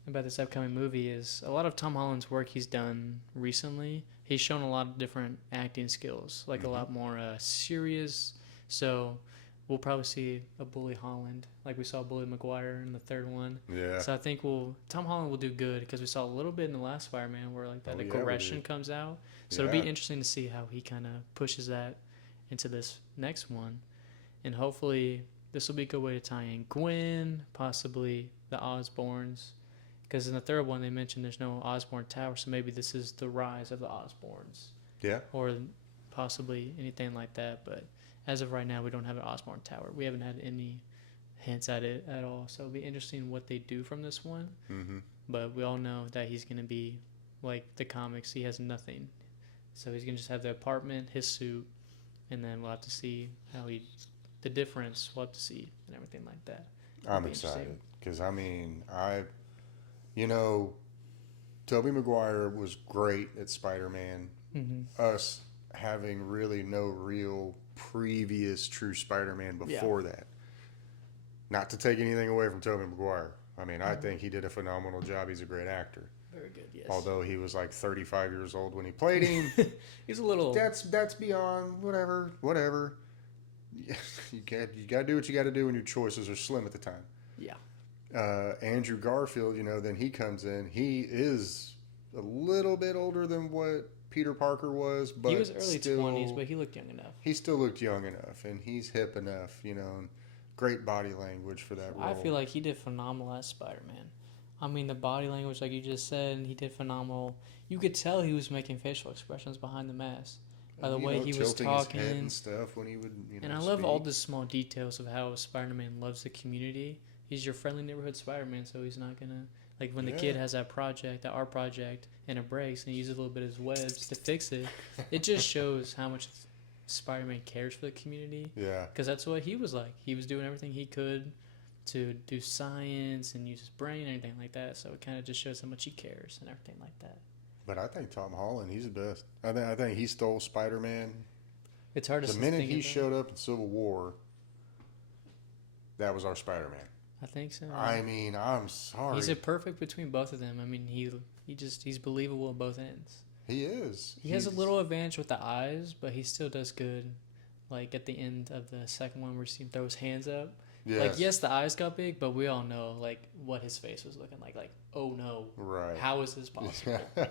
about this upcoming movie is a lot of Tom Holland's work he's done recently. He's shown a lot of different acting skills, like a lot more serious. So we'll probably see a Bully Holland, like we saw Bully Maguire in the third one. Yeah. So I think Tom Holland will do good because we saw a little bit in the last Spider-Man where like that aggression comes out. So it'll be interesting to see how he kind of pushes that into this next one, and hopefully this will be a good way to tie in Gwen, possibly the Osborns. Because in the third one, they mentioned there's no Osborn Tower, so maybe this is the rise of the Osborns. Yeah. Or possibly anything like that. But as of right now, we don't have an Osborn Tower. We haven't had any hints at it at all. So it'll be interesting what they do from this one. Mm-hmm. But we all know that he's going to be like the comics. He has nothing. So he's going to just have the apartment, his suit, and then we'll have to see the difference. We'll have to see and everything like that. I'm excited because, I mean, Tobey Maguire was great at Spider-Man. Mm-hmm. Us having really no real previous true Spider-Man before that. Not to take anything away from Tobey Maguire. I mean, I think he did a phenomenal job. He's a great actor. Very good, yes. Although he was like 35 years old when he played him. He's a little... That's beyond whatever. You got to do what you got to do when your choices are slim at the time. Yeah. Andrew Garfield, then he comes in. He is a little bit older than what Peter Parker was, but he was early 20s, but he looked young enough. He still looked young enough, and he's hip enough, and great body language for that role. I feel like he did phenomenal as Spider-Man. I mean, the body language, like you just said, he did phenomenal. You could tell he was making facial expressions behind the mask. By the way he was talking his head and stuff when he would, and I love all the small details of how Spider-Man loves the community. He's your friendly neighborhood Spider-Man, so he's not gonna like when the kid has that art project, and it breaks, and he uses a little bit of his webs to fix it. It just shows how much Spider-Man cares for the community. Yeah, because that's what he was like. He was doing everything he could to do science and use his brain and everything like that. So it kind of just shows how much he cares and everything like that. But I think Tom Holland, he's the best. I think he stole Spider-Man. It's hard to the minute he showed up in Civil War, that was our Spider-Man. I think so. I mean, I'm sorry. He's a perfect between both of them. I mean, he's believable at both ends. He is. He has a little advantage with the eyes, but he still does good. Like at the end of the second one, where he throws his hands up. Yes. Like, yes, the eyes got big, but we all know like what his face was looking like. Like, oh no, right? How is this possible? Yeah.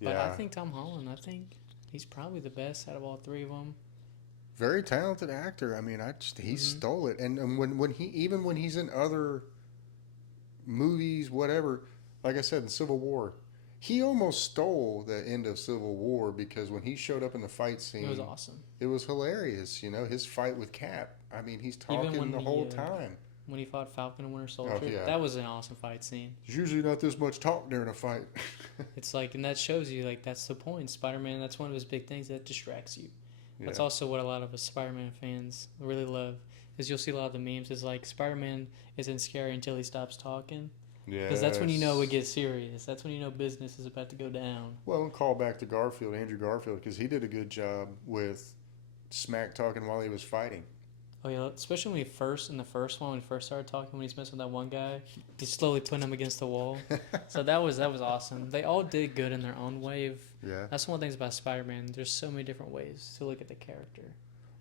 But I think Tom Holland. I think he's probably the best out of all three of them. Very talented actor. I mean, he stole it. And when he's in other movies, whatever, like I said, in Civil War, he almost stole the end of Civil War because when he showed up in the fight scene, it was awesome. It was hilarious. His fight with Cap. I mean, he's talking the whole time. When he fought Falcon and Winter Soldier, that was an awesome fight scene. There's usually not this much talk during a fight. It's like, and that shows you, like, that's the point. Spider-Man, that's one of his big things that distracts you. That's also what a lot of us Spider-Man fans really love. is you'll see a lot of the memes is like Spider-Man isn't scary until he stops talking. Yeah. Because that's when you know it gets serious. That's when you know business is about to go down. Well, and call back to Andrew Garfield, because he did a good job with smack talking while he was fighting. Oh yeah, especially when in the first one, when he first started talking, when he's messing with that one guy, he's slowly putting him against the wall. So that was awesome. They all did good in their own way. Yeah. That's one of the things about Spider-Man. There's so many different ways to look at the character.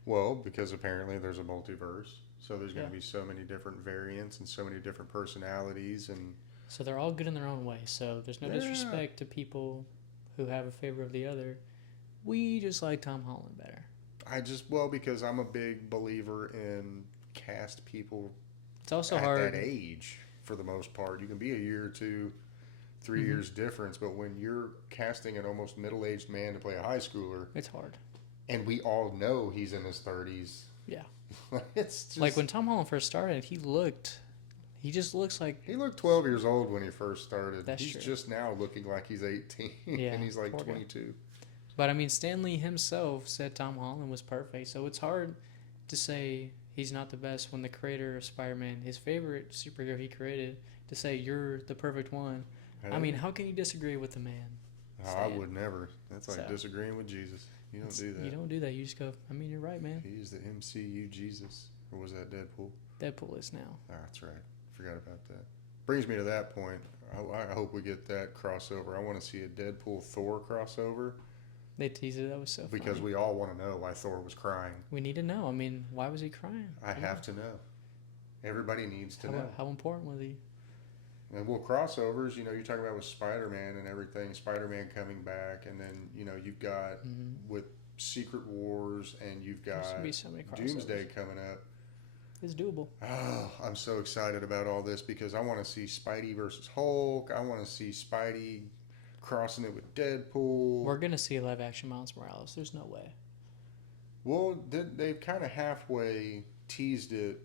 Well, because apparently there's a multiverse, so there's going to Yeah. be so many different variants and so many different personalities, and So they're all good in their own way. So there's no Yeah. disrespect to people who have a favor of the other. We just like Tom Holland better. because I'm a big believer in cast people It's also at hard. that age for the most part. You can be a year or two, 3 Mhm. years difference, but when you're casting an almost middle-aged man to play a high schooler, It's hard. and we all know he's in his 30s, Yeah. it's just, Like when Tom Holland first started, he just looks like he looked 12 years old when he first started. That's He's true. just now looking like he's 18, Yeah, and he's like poor guy. 22. But I mean, Stan Lee himself said Tom Holland was perfect. So it's hard to say he's not the best when the creator of Spider-Man, his favorite superhero he created, to say you're the perfect one. I mean, how can you disagree with the man? I Stan? would never. That's like So- disagreeing with Jesus. You don't do that. You don't do that. You just go, I mean, you're right, man. He's the MCU Jesus. Or was that Deadpool? Deadpool is now. Oh, that's right. Forgot about that. Brings me to that point. I hope we get that crossover. I want to see a Deadpool Thor crossover, They teased it. That was so because funny. we all want to know why Thor was crying. We need to know. I mean, why was he crying? I have to know. Everybody needs to How, know. how important was he? And well, crossovers, you're talking about with Spider-Man and everything, Spider-Man coming back, and then, you've got with Secret Wars, and you've There's got gonna be so many crossovers. Doomsday coming up. It's doable. Oh, I'm so excited about all this, because I want to see Spidey versus Hulk. I want to see Spidey crossing it with Deadpool. We're gonna see a live action Miles Morales. There's no way. Well, they've kind of halfway teased it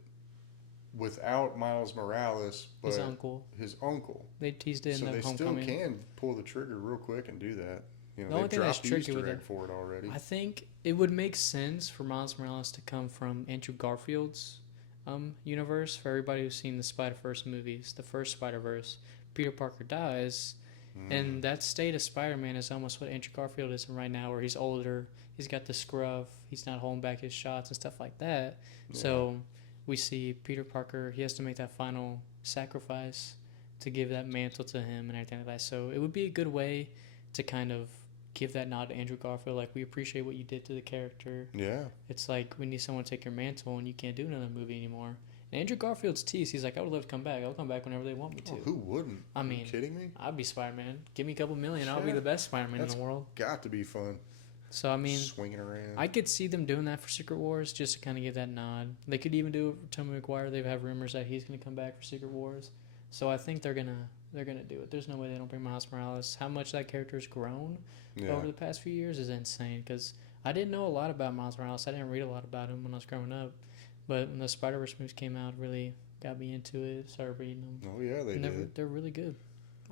without Miles Morales, but His uncle. His uncle. They teased it in So the they Homecoming. still can pull the trigger real quick and do that. The only They've thing that's dropped the tricky Easter with egg it- for it already. I think it would make sense for Miles Morales to come from Andrew Garfield's universe. For everybody who's seen the Spider-Verse movies, the first Spider-Verse, Peter Parker dies, and that state of Spider-Man is almost what Andrew Garfield is in right now, where he's older, he's got the scruff, he's not holding back his shots and stuff like that. So we see Peter Parker, he has to make that final sacrifice to give that mantle to him and everything like that. So it would be a good way to kind of give that nod to Andrew Garfield, like, we appreciate what you did to the character. Yeah. It's like we need someone to take your mantle and you can't do another movie anymore. And Andrew Garfield's teased, he's like, I would love to come back. I'll come back whenever they want me to. Oh, who wouldn't? I Are mean, you kidding me? I'd be Spider-Man. Give me a couple million, I'll be Yeah. the best Spider-Man in That's the world. Got to be fun. So I mean, Swinging around. I could see them doing that for Secret Wars, just to kind of give that nod. They could even do it for Tobey Maguire. They have rumors that he's going to come back for Secret Wars. So I think they're gonna do it. There's no way they don't bring Miles Morales. How much that character's grown over the past few years is insane. Because I didn't know a lot about Miles Morales. I didn't read a lot about him when I was growing up. But when the Spider-Verse movies came out, really got me into it. Started reading them. Oh yeah, they did. They're really good.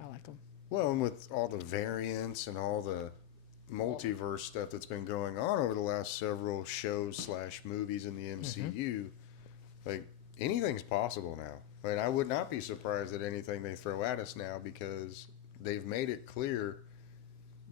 I like them. Well, and with all the variants and all the multiverse stuff that's been going on over the last several shows / movies in the MCU, like, anything's possible now. Like, I would not be surprised at anything they throw at us now, because they've made it clear.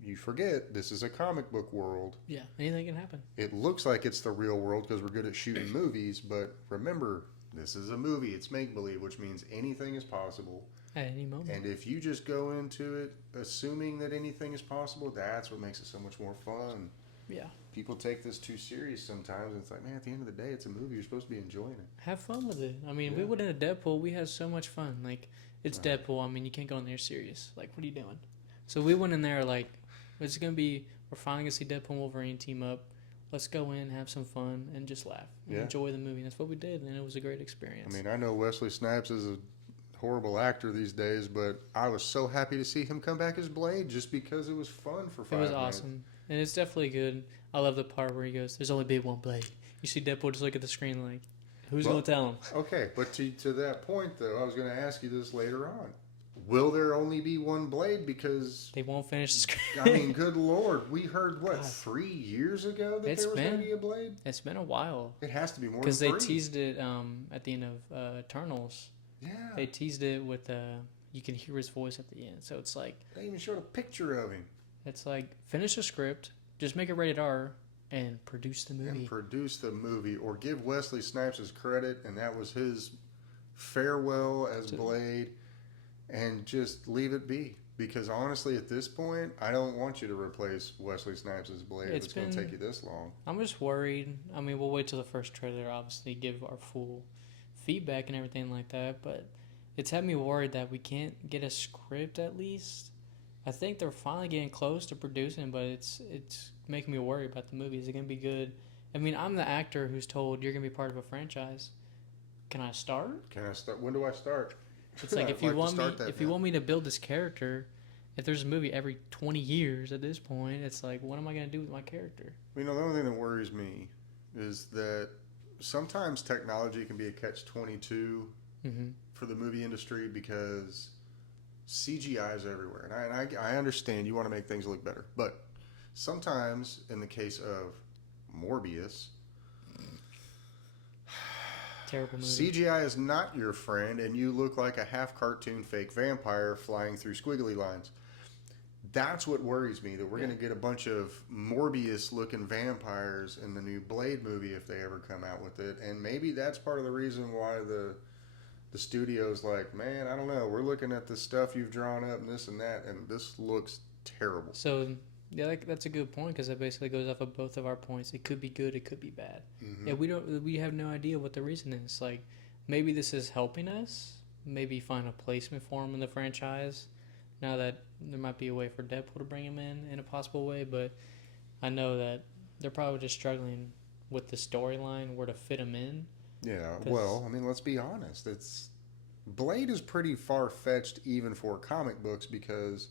You forget, this is a comic book world. Yeah, anything can happen. It looks like it's the real world because we're good at shooting movies, but remember, this is a movie. It's make-believe, which means anything is possible. At any moment. And if you just go into it assuming that anything is possible, that's what makes it so much more fun. Yeah. People take this too serious sometimes, and it's like, man, at the end of the day, it's a movie. You're supposed to be enjoying it. Have fun with it. I mean, we Yeah. went into Deadpool. We had so much fun. Like, it's Deadpool. I mean, you can't go in there serious. Like, what are you doing? So we went in there like, it's going to be, we're finally going to see Deadpool and Wolverine team up. Let's go in, have some fun, and just laugh. And Yeah. enjoy the movie. And that's what we did, and it was a great experience. I mean, I know Wesley Snipes is a horrible actor these days, but I was so happy to see him come back as Blade just because it was fun for 5 it was minutes. awesome. And it's definitely good. I love the part where he goes, there's only been one Blade. You see Deadpool just look at the screen like, who's Well, going to tell him? Okay, but to that point, though, I was going to ask you this later on. will there only be one Blade? Because They won't finish the script. I mean, good Lord, we heard what, God. 3 years ago that It's there was going been- to be a Blade. It's been a while. It has to be more than Because 3. they teased it at the end of Eternals. Yeah, They teased it with you can hear his voice at the end. So it's like they even showed a picture of him finish the script, just make it rated R, and produce the movie. and produce the movie, or give Wesley Snipes his credit, and that was his farewell as Blade, and just leave it be. Because honestly, at this point, I don't want you to replace Wesley Snipes as Blade if it's going to take you this long. I'm just worried. I mean, we'll wait till the first trailer, obviously, give our full feedback and everything like that. But it's had me worried that we can't get a script at least. I think they're finally getting close to producing, but it's making me worry about the movie. Is it going to be good? I mean, I'm the actor who's told you're going to be part of a franchise. Can I start? Can I start? When do I start? It's like if you want me to build this character, if there's a movie every 20 years at this point, it's like, what am I going to do with my character? You know, the only thing that worries me is that sometimes technology can be a catch-22 for the movie industry, because CGI is everywhere. And I understand you want to make things look better. But sometimes, in the case of Morbius, Terrible movie. CGI is not your friend, and you look like a half-cartoon fake vampire flying through squiggly lines. That's what worries me, that we're going to get a bunch of Morbius-looking vampires in the new Blade movie if they ever come out with it. And maybe that's part of the reason why the studio's like, man, I don't know, we're looking at the stuff you've drawn up and this and that, and this looks terrible. So, yeah, that's a good point, because that basically goes off of both of our points. It could be good, it could be bad. Yeah, we have no idea what the reason is. Like, maybe this is helping us, maybe find a placement for him in the franchise. Now that there might be a way for Deadpool to bring him in a possible way, but I know that they're probably just struggling with the storyline, where to fit him in. Yeah, well, I mean, let's be honest. Blade is pretty far-fetched even for comic books, because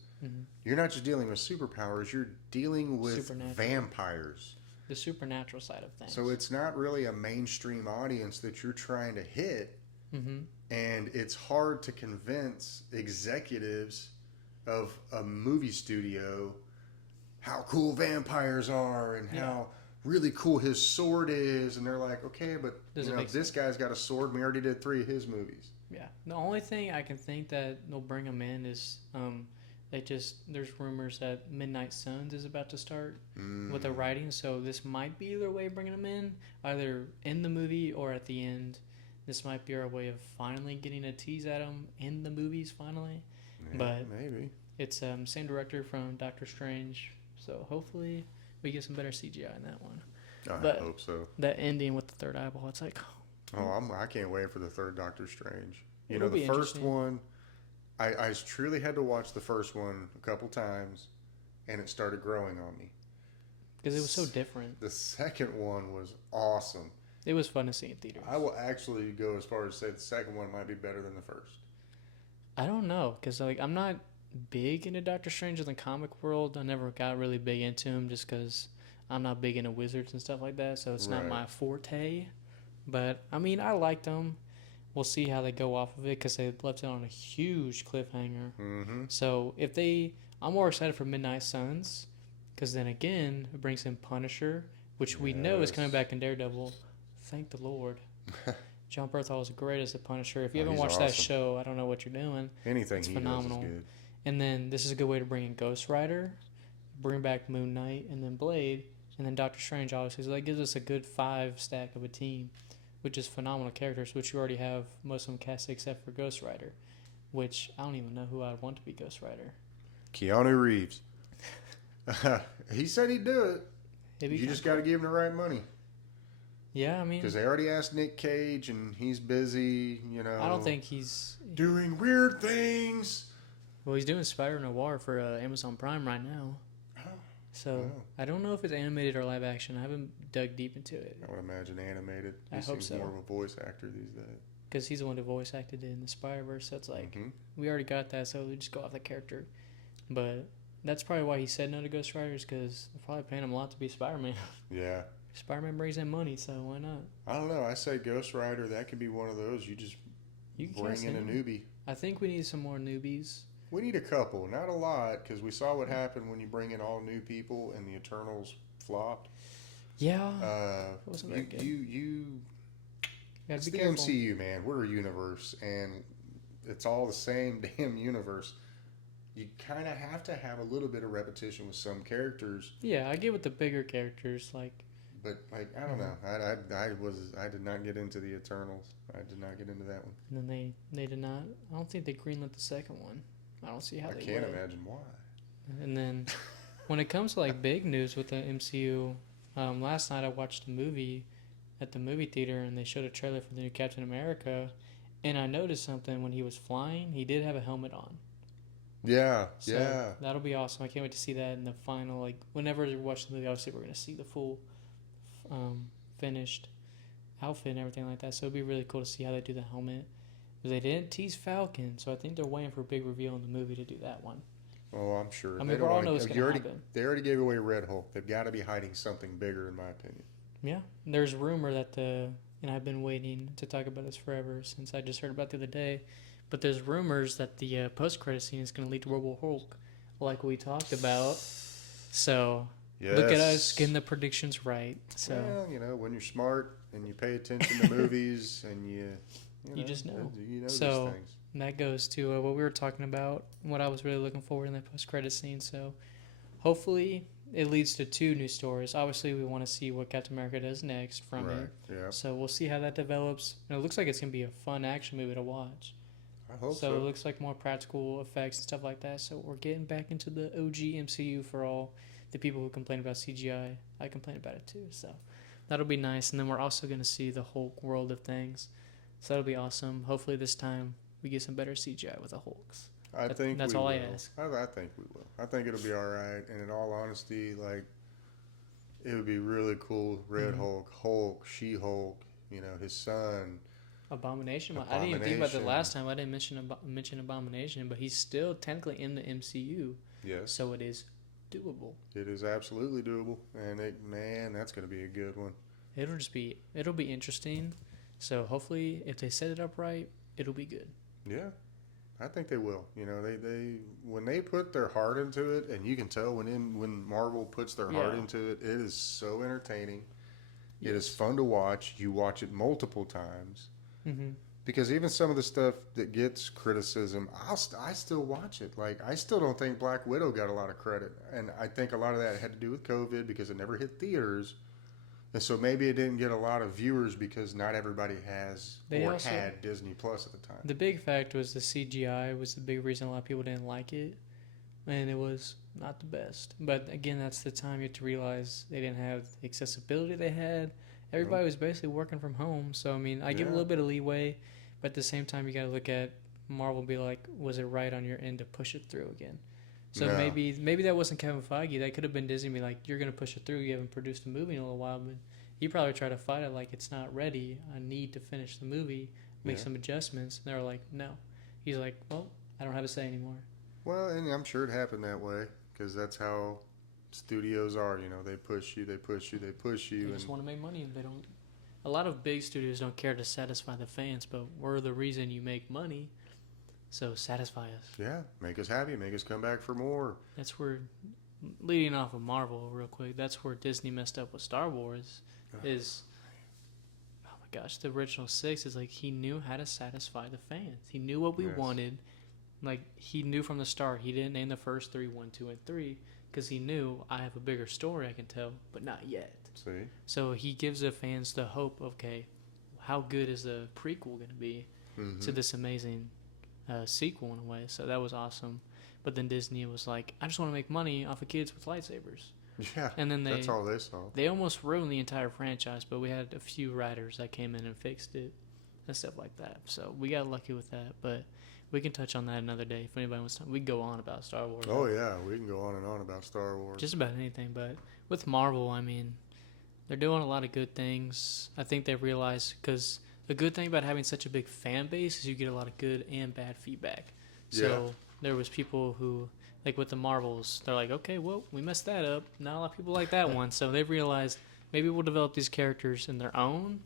you're not just dealing with superpowers, you're dealing with vampires. The supernatural side of things. So it's not really a mainstream audience that you're trying to hit, and it's hard to convince executives of a movie studio how cool vampires are and how really cool his sword is, and they're like, okay, but this guy's got a sword, and we already did 3 of his movies. Yeah. The only thing I can think that they'll bring him in is there's rumors that Midnight Suns is about to start with the writing, so this might be their way of bringing him in, either in the movie or at the end. This might be our way of finally getting a tease at him in the movies finally. Yeah, but maybe. It's same director from Doctor Strange, so hopefully we get some better CGI in that one. I hope so. That ending with the third eyeball, it's like, I can't wait for the third Doctor Strange. It'll The be first one, I truly had to watch the first one a couple times, and it started growing on me. because it was so different. The second one was awesome. It was fun to see in theaters. I will actually go as far as say the second one might be better than the first. I don't know, because I'm not big into Doctor Strange in the comic world. I never got really big into him just because I'm not big into wizards and stuff like that, so it's not my forte. But, I mean, I liked them. We'll see how they go off of it, because they left it on a huge cliffhanger. So, I'm more excited for Midnight Suns, because then again, it brings in Punisher, which we know is coming back in Daredevil. Thank the Lord. John Bernthal was great as the Punisher. If you haven't watched that show, I don't know what you're doing. Anything it's he phenomenal. does is good. And then this is a good way to bring in Ghost Rider, bring back Moon Knight, and then Blade, and then Doctor Strange, obviously. So that gives us a good 5 stack of a team, which is phenomenal characters, which you already have most of them cast except for Ghost Rider, which I don't even know who I'd want to be Ghost Rider. Keanu Reeves. He said he'd do it. You just got to give him the right money. Yeah, I mean, because they already asked Nick Cage, and he's busy. I don't think he's doing weird things. Well, he's doing Spider Noir for Amazon Prime right now. So I don't know if it's animated or live action. I haven't dug deep into it. I would imagine animated. I hope so. More of a voice actor these days. Because he's the one who voice acted in the Spider-Verse. So it's like, we already got that, so we just go off the character. But that's probably why he said no to Ghost Rider, because they're probably paying him a lot to be Spider-Man. Yeah. Spider-Man brings in money, so why not? I don't know. I say Ghost Rider, that could be one of those. You just bring in a newbie. I think we need some more newbies. We need a couple, not a lot, because we saw what happened when you bring in all new people and the Eternals flopped. Yeah, It wasn't very good. Gotta It's be the careful. MCU, man. We're a universe, and it's all the same damn universe. You kind of have to have a little bit of repetition with some characters, Yeah, I get with the bigger characters, like, but like I don't know. I did not get into the Eternals. I did not get into that one. and then they did not. I don't think they greenlit the second one. I don't see how I they can't would. imagine why. And then when it comes to like big news with the MCU, last night I watched a movie at the movie theater, and they showed a trailer for the new Captain America, and I noticed something when he was flying. He did have a helmet on. Yeah, So yeah. that'll be awesome. I can't wait to see that in the final. Like whenever we watch the movie, obviously we're gonna see the full, finished outfit and everything like that. So it'd be really cool to see how they do the helmet. Because they didn't tease Falcon, so I think they're waiting for a big reveal in the movie to do that one. Oh, I'm sure. I mean, we all know it's gonna happen. They already gave away Red Hulk. They've got to be hiding something bigger, in my opinion. Yeah, there's rumor that and I've been waiting to talk about this forever since I just heard about it the other day, but there's rumors that the post-credit scene is going to lead to World War Hulk, like we talked about. So Yes. look at us getting the predictions right. So well, when you're smart and you pay attention to movies and You just know. You know So- these things. and that goes to what we were talking about, what I was really looking forward in that post-credit scene. So hopefully it leads to 2 new stories. Obviously, we want to see what Captain America does next from Right. it. Yeah. So we'll see how that develops. And it looks like it's going to be a fun action movie to watch. I hope So it so. looks like more practical effects and stuff like that. So we're getting back into the OG MCU for all the people who complain about CGI. I complain about it too. So that'll be nice. And then we're also going to see the Hulk world of things. So that'll be awesome. Hopefully this time we get some better CGI with the Hulks. I think that's we all will. I ask. I think we will. I think it'll be all right. And in all honesty, like, it would be really cool. Red Mhm. Hulk, She-Hulk, his son. Abomination. I didn't even think about that Abomination. last time. I didn't mention Abomination, but he's still technically in the MCU. Yes. So it is doable. It is absolutely doable. And, that's going to be a good one. It'll be interesting. So hopefully if they set it up right, it'll be good. Yeah. I think they will. They when they put their heart into it, and you can tell when Marvel puts their heart Yeah. into it, it is so entertaining. Yes. It is fun to watch. You watch it multiple times. Mm-hmm. Because even some of the stuff that gets criticism, I still watch it. Like, I still don't think Black Widow got a lot of credit. And I think a lot of that had to do with COVID because it never hit theaters. And so maybe it didn't get a lot of viewers because not everybody had Disney Plus at the time. The big fact was the CGI was the big reason a lot of people didn't like it. And it was not the best. But again, that's the time you have to realize they didn't have the accessibility they had. Everybody was basically working from home. So, I mean, I give a little bit of leeway. But at the same time, you got to look at Marvel and be like, was it right on your end to push it through again? So Yeah. maybe that wasn't Kevin Feige. That could have been Disney. Be like, you're going to push it through. You haven't produced a movie in a little while. But he probably tried to fight it like, it's not ready. I need to finish the movie, make some adjustments. And they were like, no. He's like, well, I don't have a say anymore. Well, and I'm sure it happened that way because that's how studios are. They push you, they push you, they push you. They just want to make money, and they don't. A lot of big studios don't care to satisfy the fans, but we're the reason you make money. So satisfy us. Yeah, make us happy, make us come back for more. That's where, leading off of Marvel real quick, that's where Disney messed up with Star Wars. Is, oh my gosh, the original 6 is like he knew how to satisfy the fans. He knew what we wanted. Like, he knew from the start. He didn't name the first 3 1, 2, and 3 because he knew I have a bigger story I can tell, but not yet. See? So he gives the fans the hope of, okay, how good is the prequel going to be to this amazing sequel in a way. So that was awesome. But then Disney was like, I just want to make money off of kids with lightsabers. Yeah, And then that's all they saw. they almost ruined the entire franchise, but we had a few writers that came in and fixed it and stuff like that. So we got lucky with that, but we can touch on that another day if anybody wants to. We can go on about Star Wars. Oh, yeah, we can go on and on about Star Wars. Just about anything, but with Marvel, I mean, they're doing a lot of good things. I think they realize, because the good thing about having such a big fan base is you get a lot of good and bad feedback. So there was people who, like with the Marvels, they're like, okay, well, we messed that up. Not a lot of people like that one. So they've realized maybe we'll develop these characters in their own.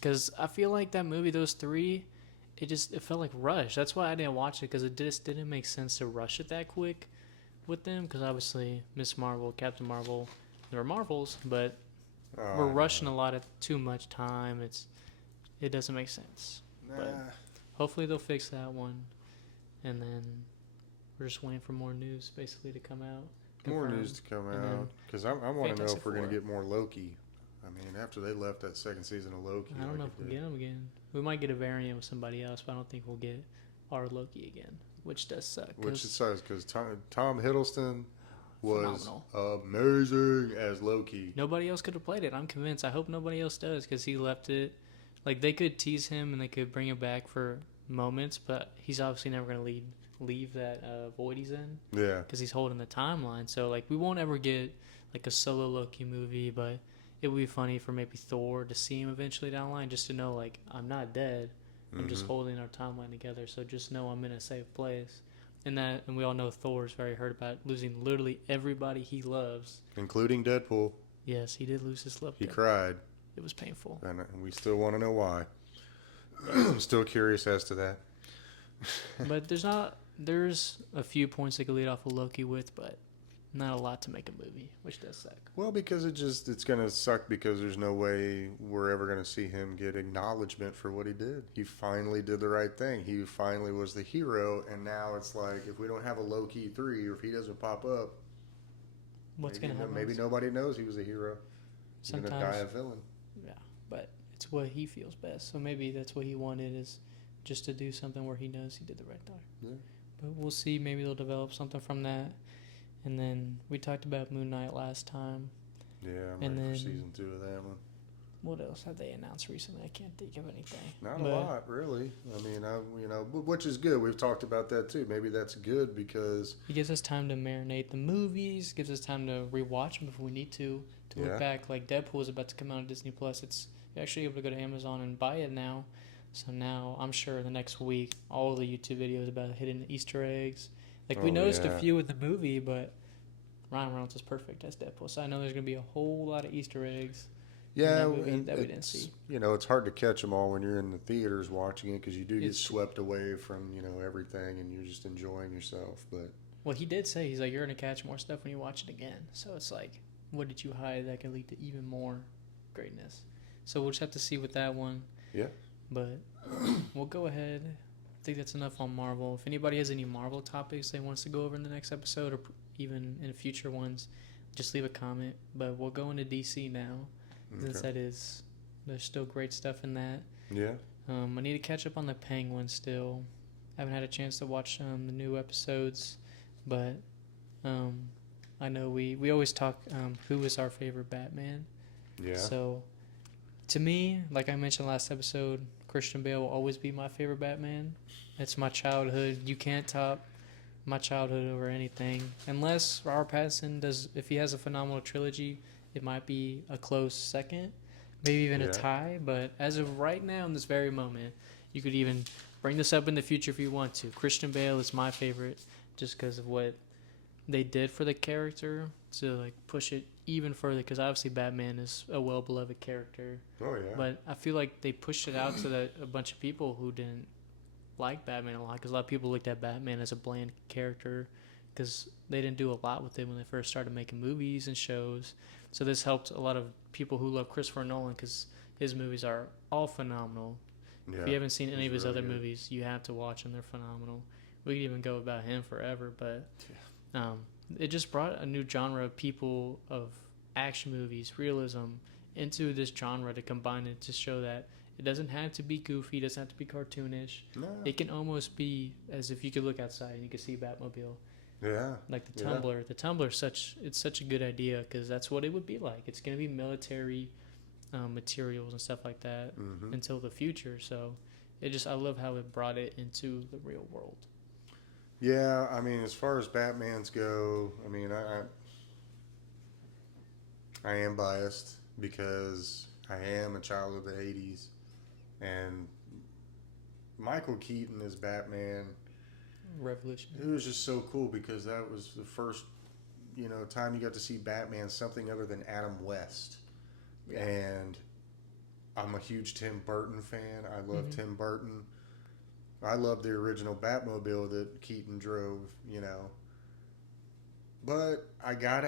Because I feel like that movie, those 3, it felt like rushed. That's why I didn't watch it, because it just didn't make sense to rush it that quick with them. Because obviously Miss Marvel, Captain Marvel, they're Marvels, but Oh, we're I rushing know. a lot of too much time. It doesn't make sense. But Nah. hopefully they'll fix that one, and then we're just waiting for more news basically to come out. More Confirmed. news to come And then out. Because I want to know Fantastic if we're going to Four. get more Loki. I mean, after they left that second season of Loki, I don't know like if we'll get him again. We might get a variant with somebody else, but I don't think we'll get our Loki again, which does suck. which it sucks because Tom Hiddleston was Phenomenal. amazing as Loki. Nobody else could have played it. I'm convinced. I hope nobody else does, because he left it. Like, they could tease him and they could bring him back for moments, but he's obviously never going to leave that void he's in, Yeah. because he's holding the timeline. So, like, we won't ever get like a solo Loki movie, but it would be funny for maybe Thor to see him eventually down the line, just to know, like, I'm not dead. I'm just holding our timeline together. So just know I'm in a safe place. And we all know Thor's very hurt about losing literally everybody he loves. Including Deadpool. Yes, he did lose his love. He cried. It was painful. And we still want to know why. I'm still curious as to that. But there's a few points they could lead off of Loki with, but not a lot to make a movie, which does suck. Well, because it's going to suck because there's no way we're ever going to see him get acknowledgement for what he did. He finally did the right thing. He finally was the hero, and now it's like, if we don't have a Loki 3, or if he doesn't pop up, What's going to happen? Maybe nobody knows he was a hero. He's going to die a villain. Yeah, but it's what he feels best. So maybe that's what he wanted, is just to do something where he knows he did the right thing. Yeah. But we'll see. Maybe they'll develop something from that. And then we talked about Moon Knight last time. Yeah, I'm And ready for then- season 2 of that one. What else have they announced recently? I can't think of anything. Not a lot, really. I mean, which is good. We've talked about that too. Maybe that's good because It gives us time to marinate the movies. Gives us time to rewatch them if we need to Yeah. look back. Like Deadpool is about to come out on Disney Plus. You're actually able to go to Amazon and buy it now. So now I'm sure in the next week, all the YouTube videos about hidden Easter eggs. Like we noticed a few in the movie, but Ryan Reynolds is perfect as Deadpool. So I know there's gonna be a whole lot of Easter eggs. yeah, that movie and that we didn't see. it's hard to catch them all when you're in the theaters watching it because you do get It's- swept away from everything and you're just enjoying yourself. But Well, he did say, he's like, you're gonna catch more stuff when you watch it again. So it's like, what did you hide that can lead to even more greatness? So we'll just have to see with that one. Yeah. But we'll go ahead. I think that's enough on Marvel. If anybody has any Marvel topics they want us to go over in the next episode, or even in future ones, just leave a comment. But we'll go into DC now, since there's still great stuff in that. Yeah. I need to catch up on the Penguin still. I haven't had a chance to watch the new episodes, but I know we always talk who is our favorite Batman. Yeah. So to me, like I mentioned last episode, Christian Bale will always be my favorite Batman. It's my childhood. You can't top my childhood over anything. Unless Robert Pattinson if he has a phenomenal trilogy, it might be a close second, maybe even a tie. But as of right now, in this very moment, you could even bring this up in the future if you want to. Christian Bale is my favorite just because of what they did for the character to like push it even further, because obviously Batman is a well-beloved character. Oh yeah. But I feel like they pushed it out so that a bunch of people who didn't like Batman a lot, because a lot of people looked at Batman as a bland character because they didn't do a lot with it when they first started making movies and shows. So this helped a lot of people who love Christopher Nolan, because his movies are all phenomenal. Yeah. If you haven't seen any of his really other good. movies, you have to watch them. They're phenomenal. We could even go about him forever, but it just brought a new genre of people, of action movies, realism, into this genre to combine it, to show that it doesn't have to be goofy, it doesn't have to be cartoonish. No. It can almost be as if you could look outside and you could see Batmobile. Yeah. Like the Tumbler. The Tumbler it's such a good idea, because that's what it would be like. It's going to be military materials and stuff like that until the future. So I love how it brought it into the real world. Yeah, I mean, as far as Batmans go, I mean, I am biased because I am a child of the 80s. And Michael Keaton as Batman, Revolution. it was just so cool because that was the first, time you got to see Batman something other than Adam West. And I'm a huge Tim Burton fan. I love Tim Burton. I love the original Batmobile that Keaton drove, you know. But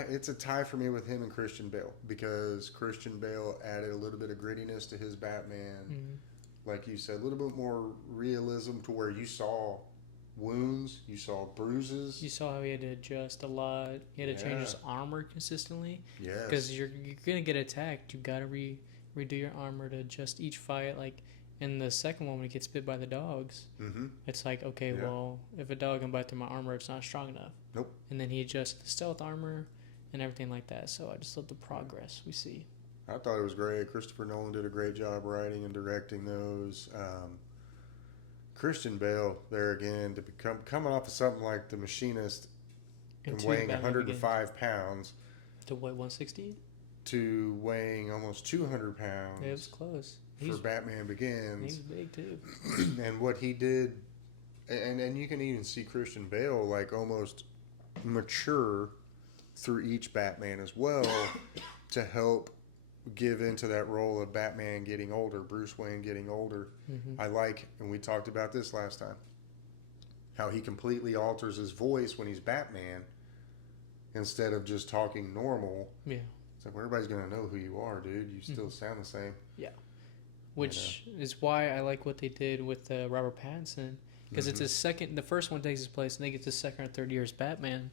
it's a tie for me with him and Christian Bale because Christian Bale added a little bit of grittiness to his Batman. Mm-hmm. Like you said, a little bit more realism to where you saw wounds, you saw bruises. You saw how he had to adjust a lot. He had to change his armor consistently. Yes. Because you're gonna get attacked. You gotta redo your armor to adjust each fight. Like in the second one when he gets bit by the dogs, it's like, okay, well, if a dog can bite through my armor, it's not strong enough. Nope. And then he adjusts the stealth armor and everything like that. So I just love the progress we see. I thought it was great. Christopher Nolan did a great job writing and directing those. Christian Bale, there again, to become coming off of something like The Machinist and weighing 105 pounds. To what, 160? To weighing almost 200 pounds. Yeah, it was close. For Batman Begins. He's big too. And what he did, and you can even see Christian Bale like almost mature through each Batman as well to help give into that role of Batman getting older, Bruce Wayne getting older. I like, and we talked about this last time, how he completely alters his voice when he's Batman instead of just talking normal. Yeah. It's like, well, everybody's going to know who you are, dude. You still sound the same. Yeah. Which is why I like what they did with Robert Pattinson. Because it's his second, the first one takes his place, and they get to second or third year as Batman.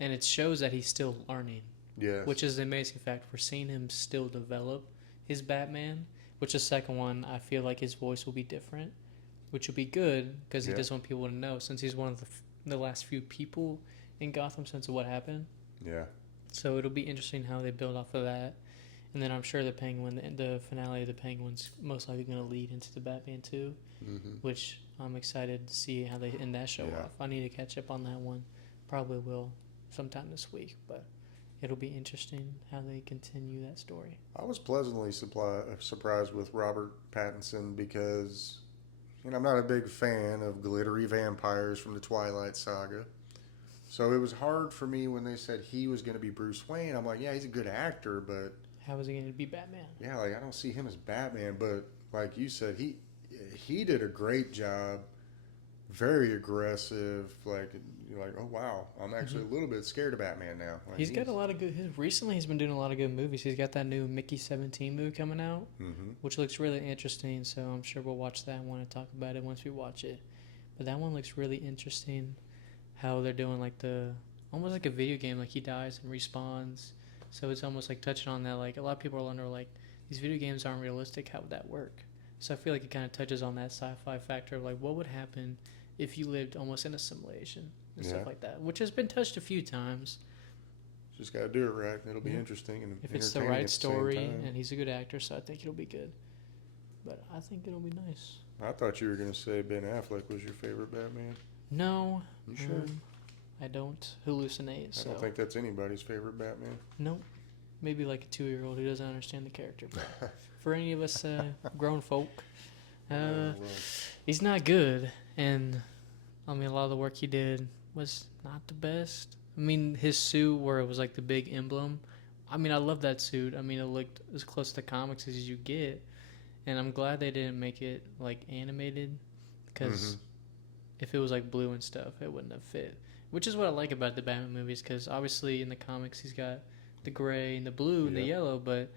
And it shows that he's still learning. Yes. Which is the amazing fact. We're seeing him still develop his Batman. Which the second one, I feel like his voice will be different. Which will be good, because he doesn't want people to know, since he's one of the last few people in Gotham since what happened. Yeah. So it'll be interesting how they build off of that. And then I'm sure the finale of the Penguin's most likely going to lead into the Batman 2, which I'm excited to see how they end that show off. I need to catch up on that one. Probably will sometime this week, but it'll be interesting how they continue that story. I was pleasantly surprised with Robert Pattinson because, I'm not a big fan of glittery vampires from the Twilight Saga. So it was hard for me when they said he was going to be Bruce Wayne. I'm like, yeah, he's a good actor, but how is he going to be Batman? Yeah, I don't see him as Batman, but like you said, he did a great job. Very aggressive. You're like, oh wow, I'm actually a little bit scared of Batman now. Like, he's got a lot of good. Recently, he's been doing a lot of good movies. He's got that new Mickey 17 movie coming out, which looks really interesting. So I'm sure we'll watch that one and talk about it once we watch it. But that one looks really interesting. How they're doing almost like a video game. Like he dies and respawns. So it's almost like touching on that. Like a lot of people are wondering, like, these video games aren't realistic. How would that work? So I feel like it kind of touches on that sci-fi factor of like what would happen if you lived almost in a simulation and stuff like that, which has been touched a few times. Just got to do it right. It'll be interesting and if it's the right story, and he's a good actor, so I think it'll be good. But I think it'll be nice. I thought you were going to say Ben Affleck was your favorite Batman. No. You sure? I don't hallucinate. I don't think that's anybody's favorite Batman. Nope. Maybe like a 2-year-old who doesn't understand the character. But for any of us grown folk, he's not good. And, a lot of the work he did was not the best. His suit where it was like the big emblem. I love that suit. It looked as close to the comics as you get. And I'm glad they didn't make it like animated. Because if it was like blue and stuff, it wouldn't have fit. Which is what I like about the Batman movies, because obviously in the comics he's got the gray and the blue and the yellow, but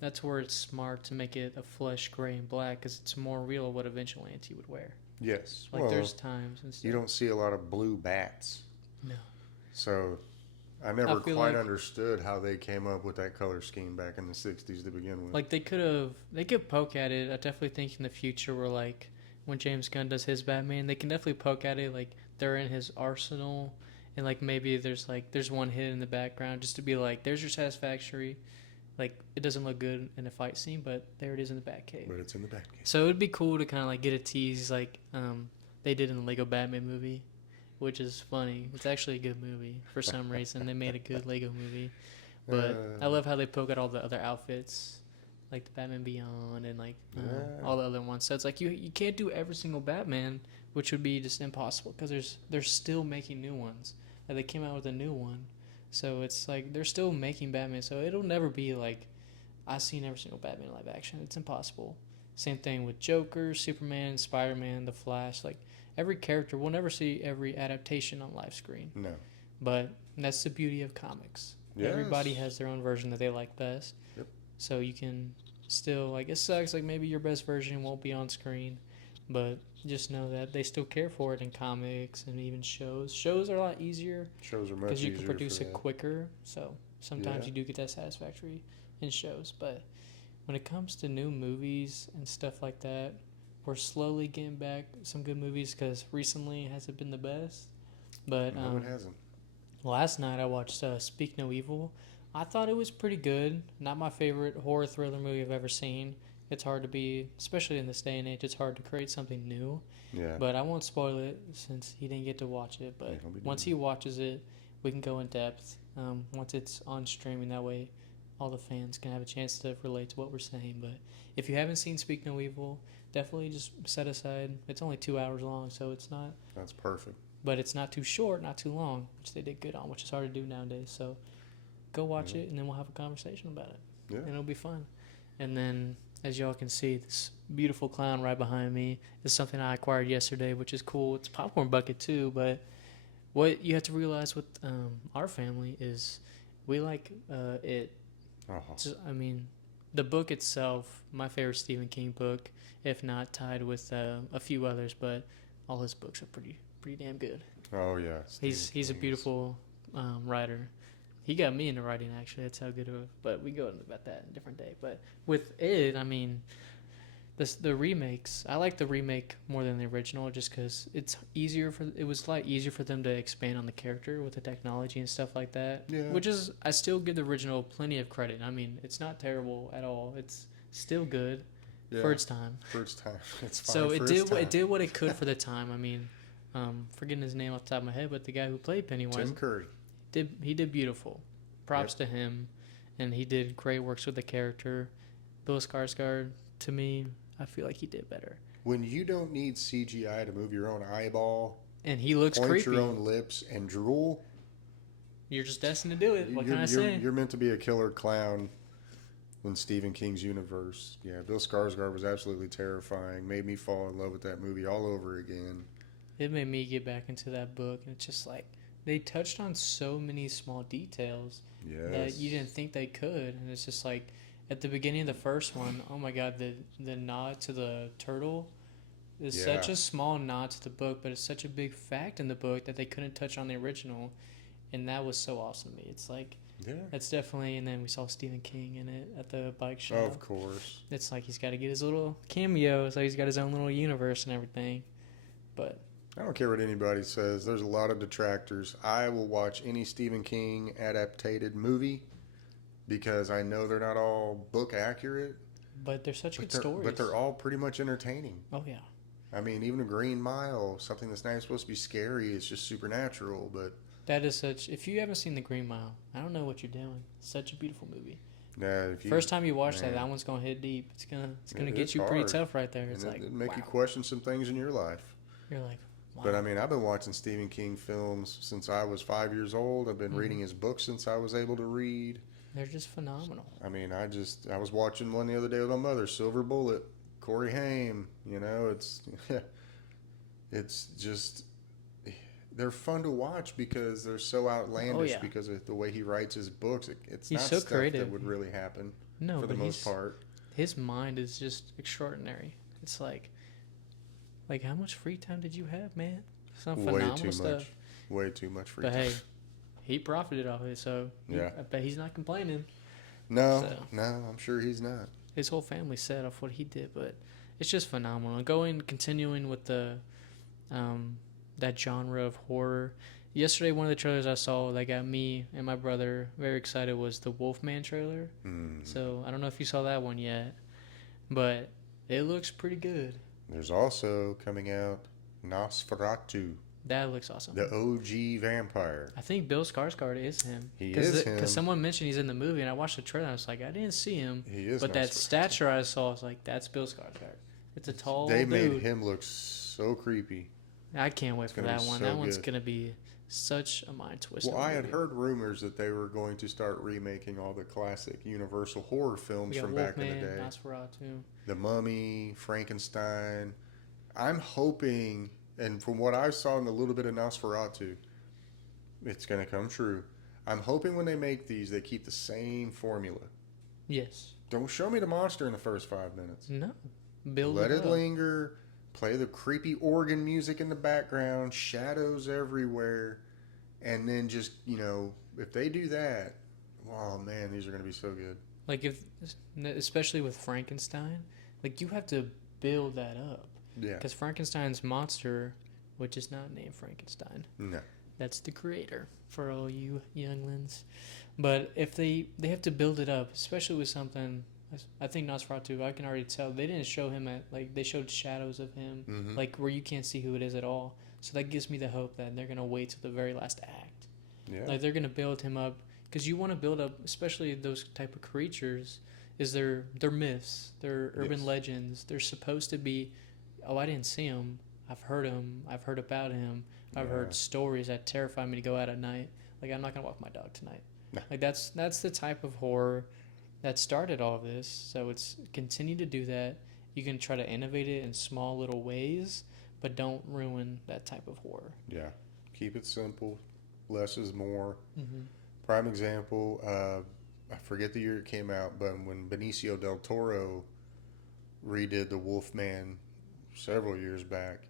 that's where it's smart to make it a flesh gray and black, because it's more real what a vigilante would wear. Yes. There's times and stuff. You don't see a lot of blue bats. No. So I never quite understood how they came up with that color scheme back in the 60s to begin with. Like they could poke at it. I definitely think in the future where when James Gunn does his Batman, they can definitely poke at it they're in his arsenal, and maybe there's one hit in the background just to be there's your satisfactory. It doesn't look good in a fight scene, but there it is in the Batcave. But it's in the Batcave. So it'd be cool to kind of get a tease they did in the Lego Batman movie, which is funny. It's actually a good movie for some reason. They made a good Lego movie, but I love how they poke at all the other outfits, like the Batman Beyond and all the other ones. So it's you can't do every single Batman, which would be just impossible, because they're still making new ones. They came out with a new one, so it's they're still making Batman. So it'll never be I've seen every single Batman live action. It's impossible. Same thing with Joker, Superman, Spider-Man, The Flash. Like every character, we'll never see every adaptation on live screen. No. But that's the beauty of comics. Yes. Everybody has their own version that they like best. Yep. So you can still, like, it sucks, like maybe your best version won't be on screen, but just know that they still care for it in comics and even shows. Shows are a lot easier Shows are much because you easier can produce for it that. quicker. So sometimes Yeah. you do get that satisfactory in shows. But when it comes to new movies and stuff like that, we're slowly getting back some good movies because recently hasn't been the best. But No, it hasn't. last night I watched Speak No Evil. I thought it was pretty good. Not my favorite horror thriller movie I've ever seen. It's hard to be, especially in this day and age, it's hard to create something new. Yeah. But I won't spoil it since he didn't get to watch it. But Yeah, he'll be once doing he watches it, we can go in depth. Once it's on streaming, that way all the fans can have a chance to relate to what we're saying. But if you haven't seen Speak No Evil, definitely just set aside. It's only 2 hours long, so it's not. That's perfect. But it's not too short, not too long, which they did good on, which is hard to do nowadays. So go watch it, and then we'll have a conversation about it. Yeah. And it'll be fun. And then, as y'all can see, this beautiful clown right behind me is something I acquired yesterday, which is cool. It's a popcorn bucket, too. But what you have to realize with our family is we like it. Oh. I mean, the book itself, my favorite Stephen King book, if not tied with a few others, but all his books are pretty damn good. Oh yeah. He's a beautiful writer. He got me into writing, actually. That's how good of it. But we go into about that in a different day. But with it, I mean, the remakes. I like the remake more than the original, just because it was a lot easier for them to expand on the character with the technology and stuff like that. Yeah. Which is, I still give the original plenty of credit. I mean, it's not terrible at all. It's still good for its time. For its time. It's fine. So for its time. it did what it could for the time. I mean, forgetting his name off the top of my head, but the guy who played Pennywise, Tim Curry. he did beautiful. Props to him, and he did great works with the character. Bill Skarsgård, to me, I feel like he did better. When you don't need CGI to move your own eyeball, And he looks point creepy. your own lips, and drool, You're just destined to do it. What can I you're, say? you're meant to be a killer clown in Stephen King's universe. Yeah, Bill Skarsgård was absolutely terrifying. Made me fall in love with that movie all over again. It made me get back into that book, and it's just like they touched on so many small details that you didn't think they could, and it's just like at the beginning of the first one, oh my god, the nod to the turtle is such a small nod to the book, but it's such a big fact in the book that they couldn't touch on the original, and that was so awesome to me. It's like that's definitely, and then we saw Stephen King in it at the bike show. Of course. It's like he's got to get his little cameo, so he's got his own little universe and everything, but. I don't care what anybody says. There's a lot of detractors. I will watch any Stephen King adapted movie because I know they're not all book accurate. But they're such good stories. But they're all pretty much entertaining. Oh, yeah. I mean, even a Green Mile, something that's not even supposed to be scary, it's just supernatural. But that is such... If you haven't seen The Green Mile, I don't know what you're doing. It's such a beautiful movie. First time you watch that one's going to hit deep. It's gonna get you hard. pretty tough right there. It's and like, it'll make you question some things in your life. You're like, wow. But I mean, I've been watching Stephen King films since I was 5 years old. I've been reading his books since I was able to read. They're just phenomenal. I mean, I was watching one the other day with my mother, Silver Bullet, Corey Haim. You know, it's just, they're fun to watch because they're so outlandish because of the way he writes his books. It's He's not so stuff creative. that would really happen No, for the but most part. His mind is just extraordinary. It's like how much free time did you have, man? Some phenomenal stuff. Way too much free But time. hey, he profited off it, so I bet he's not complaining. No, I'm sure he's not. His whole family set off what he did, but it's just phenomenal. Continuing with the that genre of horror. Yesterday, one of the trailers I saw that got me and my brother very excited was the Wolfman trailer. So I don't know if you saw that one yet, but it looks pretty good. There's also coming out Nosferatu. That looks awesome. The OG vampire. I think Bill Skarsgård is him. He is him. Because someone mentioned he's in the movie, and I watched the trailer, and I was like, I didn't see him. He is. But that Nosferatu. stature I saw, I was like, that's Bill Skarsgård. It's a tall They dude. made him look so creepy. I can't wait for gonna that be one. so That one's good. gonna be such a mind twist. Well, I had heard rumors that they were going to start remaking all the classic Universal horror films We got from back in the Wolfman, day. Nosferatu. The Mummy, Frankenstein. I'm hoping, and from what I saw in a little bit of Nosferatu, it's going to come true. I'm hoping when they make these, they keep the same formula. Yes. Don't show me the monster in the first 5 minutes. No. Build Let it it up. linger. Play the creepy organ music in the background. Shadows everywhere. And then just, if they do that, oh man, these are going to be so good. Like especially with Frankenstein, like you have to build that up. Yeah. Because Frankenstein's monster, which is not named Frankenstein. No. That's the creator for all you younglings. But if they have to build it up, especially with something, I think Nosferatu, I can already tell they didn't show him they showed shadows of him, Mm-hmm. like where you can't see who it is at all. So that gives me the hope that they're gonna wait till the very last act. Yeah. Like they're gonna build him up, because you want to build up, especially those type of creatures. Is they're myths, they're urban legends. They're supposed to be. Oh, I didn't see him. I've heard him. I've heard about him. I've heard stories that terrify me to go out at night. Like, I'm not gonna walk my dog tonight. No. Like that's the type of horror that started all this. So it's continue to do that. You can try to innovate it in small little ways, but don't ruin that type of horror. Yeah. Keep it simple. Less is more. Mm-hmm. Prime example, I forget the year it came out, but when Benicio del Toro redid The Wolfman several years back,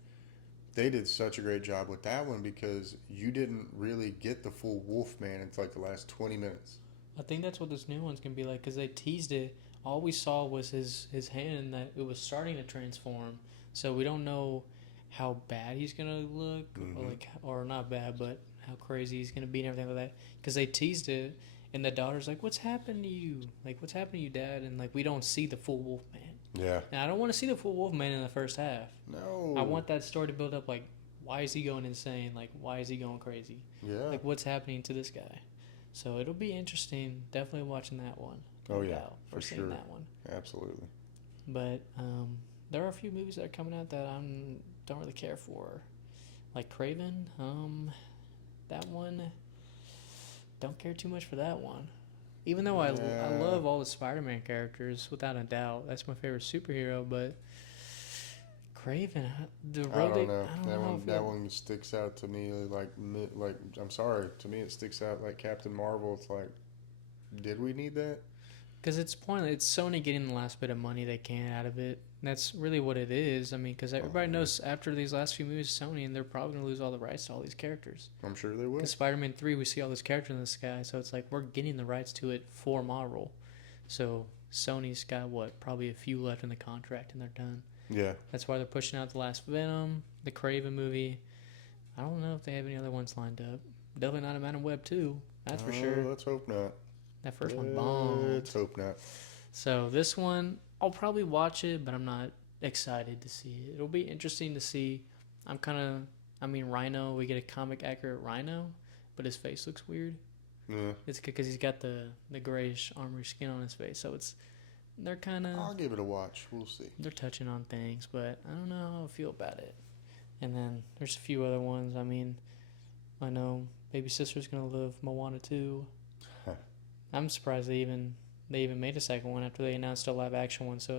they did such a great job with that one because you didn't really get the full Wolfman until like the last 20 minutes. I think that's what this new one's gonna be like, because they teased it. All we saw was his hand, that it was starting to transform. So we don't know how bad he's gonna look, or not bad, but how crazy he's gonna be and everything like that. Because they teased it, and the daughter's like, "What's happened to you? Like, what's happened to you, Dad?" And like, we don't see the full Wolfman. Yeah. And I don't want to see the full Wolfman in the first half. No. I want that story to build up. Like, why is he going insane? Like, why is he going crazy? Yeah. Like, what's happening to this guy? So it'll be interesting. Definitely watching that one. Oh, yeah, for for seeing sure. that one. Absolutely. But there are a few movies that are coming out that I don't really care for, like Craven. That one, don't care too much for that one. Even though I love all the Spider-Man characters, without a doubt, that's my favorite superhero. But Craven, I don't know. That one sticks out to me like I'm sorry. To me, it sticks out like Captain Marvel. It's like, did we need that? Because it's pointless. It's Sony getting the last bit of money they can out of it. And that's really what it is. I mean, because everybody knows after these last few movies, Sony, and they're probably going to lose all the rights to all these characters. I'm sure they will. Because Spider-Man 3, we see all these characters in the sky, so it's like we're getting the rights to it for Marvel. So Sony's got, probably a few left in the contract, and they're done. Yeah. That's why they're pushing out the last Venom, the Craven movie. I don't know if they have any other ones lined up. Definitely not a Man of Web 2, that's for sure. Let's hope not. That first one bombed. Let's hope not. So this one, I'll probably watch it, but I'm not excited to see it. It'll be interesting to see. Rhino, we get a comic accurate Rhino, but his face looks weird. Yeah. It's because he's got the grayish armory skin on his face, so they're kind of. I'll give it a watch. We'll see. They're touching on things, but I don't know how I feel about it. And then there's a few other ones. I know Baby Sister's gonna love Moana 2. I'm surprised they even made a second one after they announced a live action one. So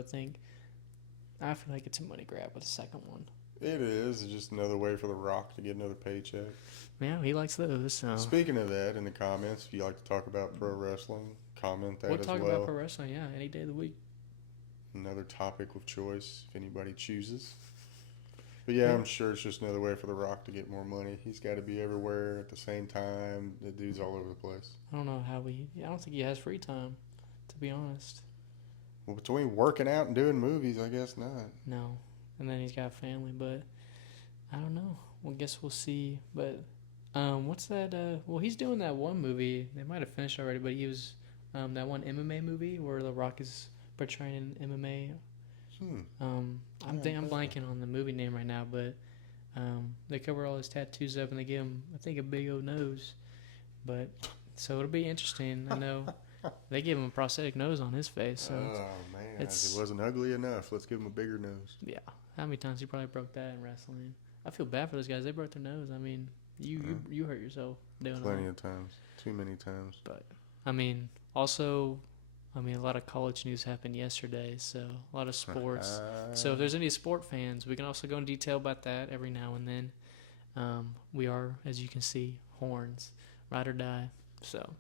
I feel like it's a money grab with the second one. It is. It's just another way for The Rock to get another paycheck. Yeah, he likes those. So. Speaking of that, in the comments, if you like to talk about pro wrestling, comment that we'll as talk well. about pro wrestling, yeah, any day of the week. Another topic of choice, if anybody chooses. But yeah, I'm sure it's just another way for The Rock to get more money. He's got to be everywhere at the same time. The dude's all over the place. I don't know how I don't think he has free time, to be honest. Well, between working out and doing movies, I guess not. No. And then he's got family, but I don't know. Well, guess we'll see. But what's that? He's doing that one movie. They might have finished already, but he was that one MMA movie where The Rock is portraying MMA. I'm blanking on the movie name right now, but they cover all his tattoos up and they give him, I think, a big old nose. But so it'll be interesting. I know they gave him a prosthetic nose on his face. So it wasn't ugly enough. Let's give him a bigger nose. Yeah. How many times he probably broke that in wrestling? I feel bad for those guys. They broke their nose. I mean, you hurt yourself doing Plenty that. of times. Too many times. But I mean, also, I mean, a lot of college news happened yesterday, so a lot of sports. So if there's any sport fans, we can also go in detail about that every now and then. We are, as you can see, horns, ride or die. So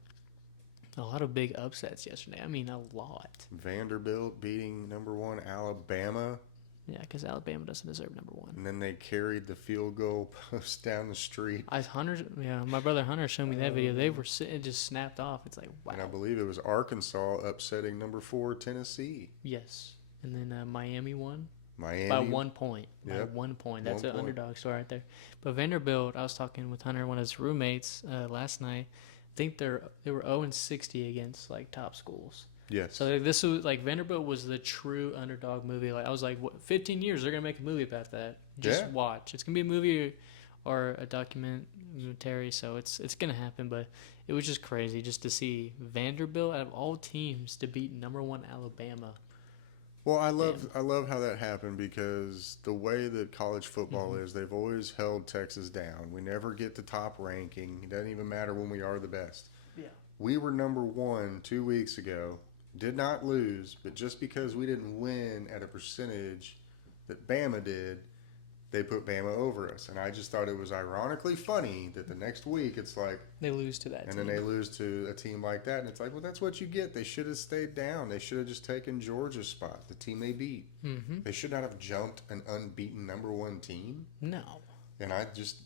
a lot of big upsets yesterday. I mean, a lot. Vanderbilt beating #1 Alabama. Yeah, because Alabama doesn't deserve #1. And then they carried the field goal post down the street. My brother Hunter showed me that video. They were sitting, it just snapped off. It's like, wow. And I believe it was Arkansas upsetting #4 Tennessee. Yes. And then Miami won. Miami. By 1 point. Yep. By 1 point. That's an 1 point. underdog story right there. But Vanderbilt, I was talking with Hunter, one of his roommates, last night. I think they were 0-60 against like top schools. Yes. So this was like Vanderbilt was the true underdog movie. Like I was like, 15 years they're gonna make a movie about that. Just watch. It's gonna be a movie or a documentary. So it's gonna happen. But it was just crazy just to see Vanderbilt out of all teams to beat #1 Alabama. Well, I love how that happened because the way that college football is, they've always held Texas down. We never get the top ranking. It doesn't even matter when we are the best. Yeah. We were #1 2 weeks ago. Did not lose, but just because we didn't win at a percentage that Bama did, they put Bama over us. And I just thought it was ironically funny that the next week it's like they lose to that and team. then they lose to a team like that. And it's like, well, that's what you get. They should have stayed down. They should have just taken Georgia's spot, the team they beat. Mm-hmm. They should not have jumped an unbeaten #1 team. No. And I just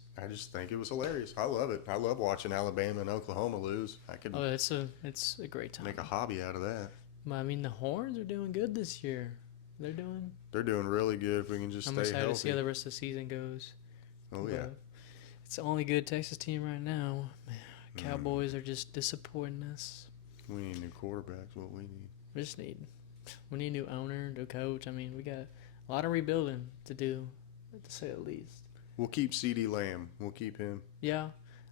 think it was hilarious. I love it. I love watching Alabama and Oklahoma lose. I could it's a great time. make a hobby out of that. I mean, the Horns are doing good this year. They're doing really good if we can just I'm stay excited healthy. to see how the rest of the season goes. Oh, yeah. But it's the only good Texas team right now. Man, Cowboys are just disappointing us. We need new quarterbacks. What we need. We need a new owner, new coach. I mean, we got a lot of rebuilding to do, to say the least. We'll keep CeeDee Lamb. We'll keep him. Yeah,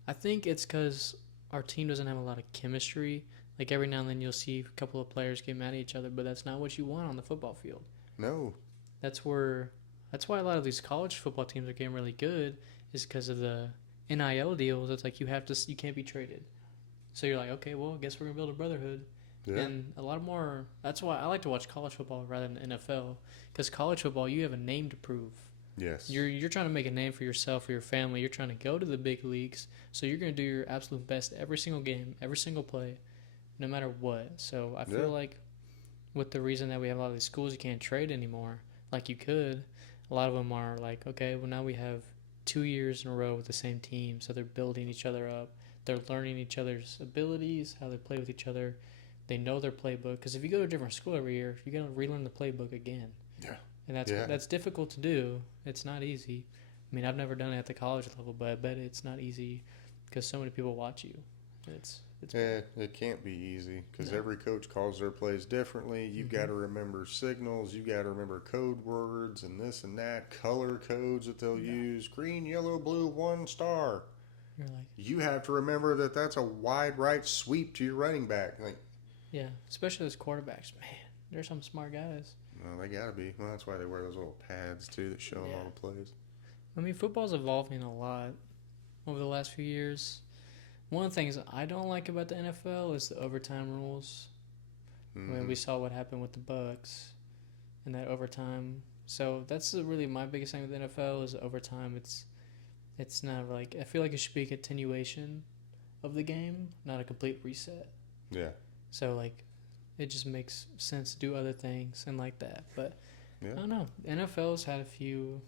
I think it's because our team doesn't have a lot of chemistry. Like every now and then you'll see a couple of players get mad at each other, but that's not what you want on the football field. No. That's why a lot of these college football teams are getting really good, is because of the NIL deals. It's like you can't be traded. So you're like, okay, well, I guess we're gonna build a brotherhood. Yeah. And a lot more. That's why I like to watch college football rather than the NFL, because college football you have a name to prove. Yes. You're trying to make a name for yourself, for your family. You're trying to go to the big leagues, so you're gonna do your absolute best every single game, every single play, no matter what. So I feel like with the reason that we have a lot of these schools you can't trade anymore, like you could, a lot of them are like, okay, well now we have 2 years in a row with the same team, so they're building each other up. They're learning each other's abilities, how they play with each other. They know their playbook. Because if you go to a different school every year, you're going to relearn the playbook again. Yeah. And that's difficult to do. It's not easy. I mean, I've never done it at the college level, but I bet it's not easy because so many people watch you. It can't be easy because every coach calls their plays differently. You've got to remember signals. You've got to remember code words and this and that, color codes that they'll use. Green, yellow, blue, 1 star. You're like, You have to remember that that's a wide right sweep to your running back. Like, yeah, especially those quarterbacks. Man, they're some smart guys. well, they got to be. Well, that's why they wear those little pads, too, that show them all the plays. I mean, football's evolving a lot over the last few years. One of the things I don't like about the NFL is the overtime rules. Mm-hmm. I mean, we saw what happened with the Bucks and that overtime. So that's really my biggest thing with the NFL is overtime. It's not like, I feel like it should be a continuation of the game, not a complete reset. Yeah. So like, it just makes sense to do other things and like that. But Yeah. I don't know. NFL's had a few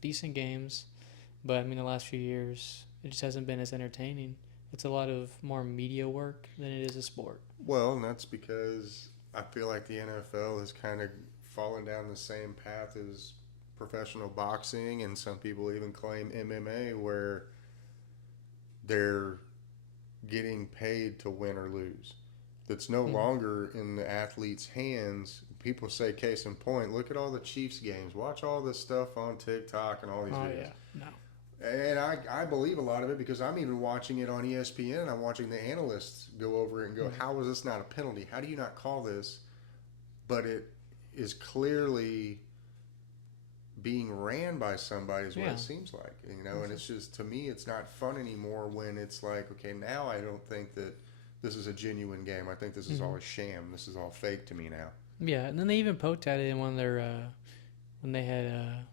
decent games, but I mean the last few years it just hasn't been as entertaining. It's a lot of more media work than it is a sport. Well, and that's because I feel like the NFL has kind of fallen down the same path as professional boxing, and some people even claim MMA, where they're getting paid to win or lose. That's no longer in the athlete's hands. People say, case in point, look at all the Chiefs games. Watch all this stuff on TikTok and all these videos. Yeah. No. And I believe a lot of it because I'm even watching it on ESPN and I'm watching the analysts go over it and go, how is this not a penalty? How do you not call this? But it is clearly being ran by somebody is what Yeah. it seems like, and it's just, to me, it's not fun anymore when it's like, okay, now I don't think that this is a genuine game. I think this is all a sham. This is all fake to me now. Yeah, and then they even poked at it in one of their when they had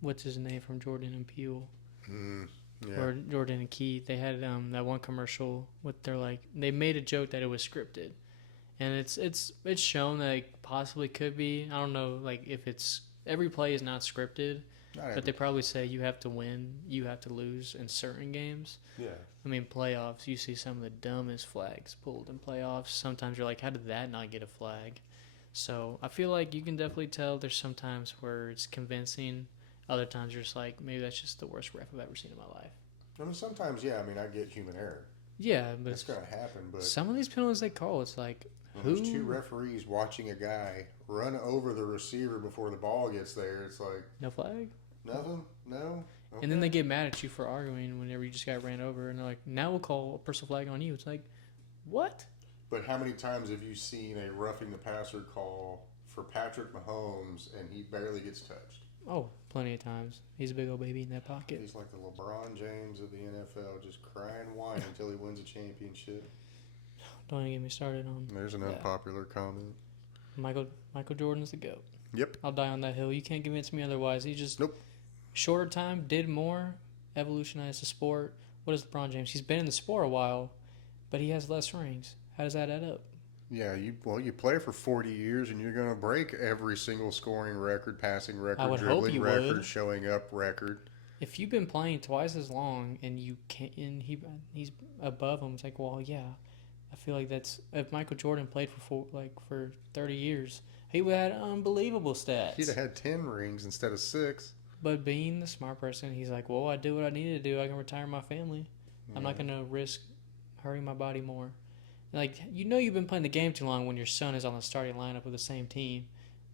what's his name from Jordan and Peele Yeah. or Jordan and Keith. They had that one commercial with their like they made a joke that it was scripted, and it's shown that it possibly could be. I don't know, like if it's every play is not scripted, but they probably say you have to win, you have to lose in certain games. Yeah. I mean, playoffs, you see some of the dumbest flags pulled in playoffs. Sometimes you're like, how did that not get a flag? So I feel like you can definitely tell there's some times where it's convincing. Other times you're just like, maybe that's just the worst ref I've ever seen in my life. I mean, sometimes, yeah, I mean, I get human error. Yeah, but It's going to happen, but some of these penalties they call, it's like, when there's two referees watching a guy run over the receiver before the ball gets there, it's like, no flag? nothing? No? Okay. And then they get mad at you for arguing whenever you just got ran over, and they're like, now we'll call a personal flag on you. It's like, what? But how many times have you seen a roughing the passer call for Patrick Mahomes and he barely gets touched? Oh, plenty of times. He's a big old baby in that pocket. He's like the LeBron James of the NFL, just crying whine until he wins a championship. Don't even get me started on. There's an unpopular comment. Michael Jordan's the GOAT. Yep. I'll die on that hill. You can't convince me otherwise. He just Nope. shorter time, did more, evolutionized the sport. What is LeBron James? He's been in the sport a while, but he has less rings. How does that add up? Yeah, you play for 40 years and you're going to break every single scoring record, passing record, I would hope dribbling you record, would. showing up record. If you've been playing twice as long and you can't, and he's above him, it's like, well, yeah. I feel like that's if Michael Jordan played for 30 years, he would have had unbelievable stats. He'd have had 10 rings instead of 6. But being the smart person, he's like, well, I do what I need to do. I can retire my family. I'm not going to risk hurting my body more. Like, you've been playing the game too long when your son is on the starting lineup with the same team.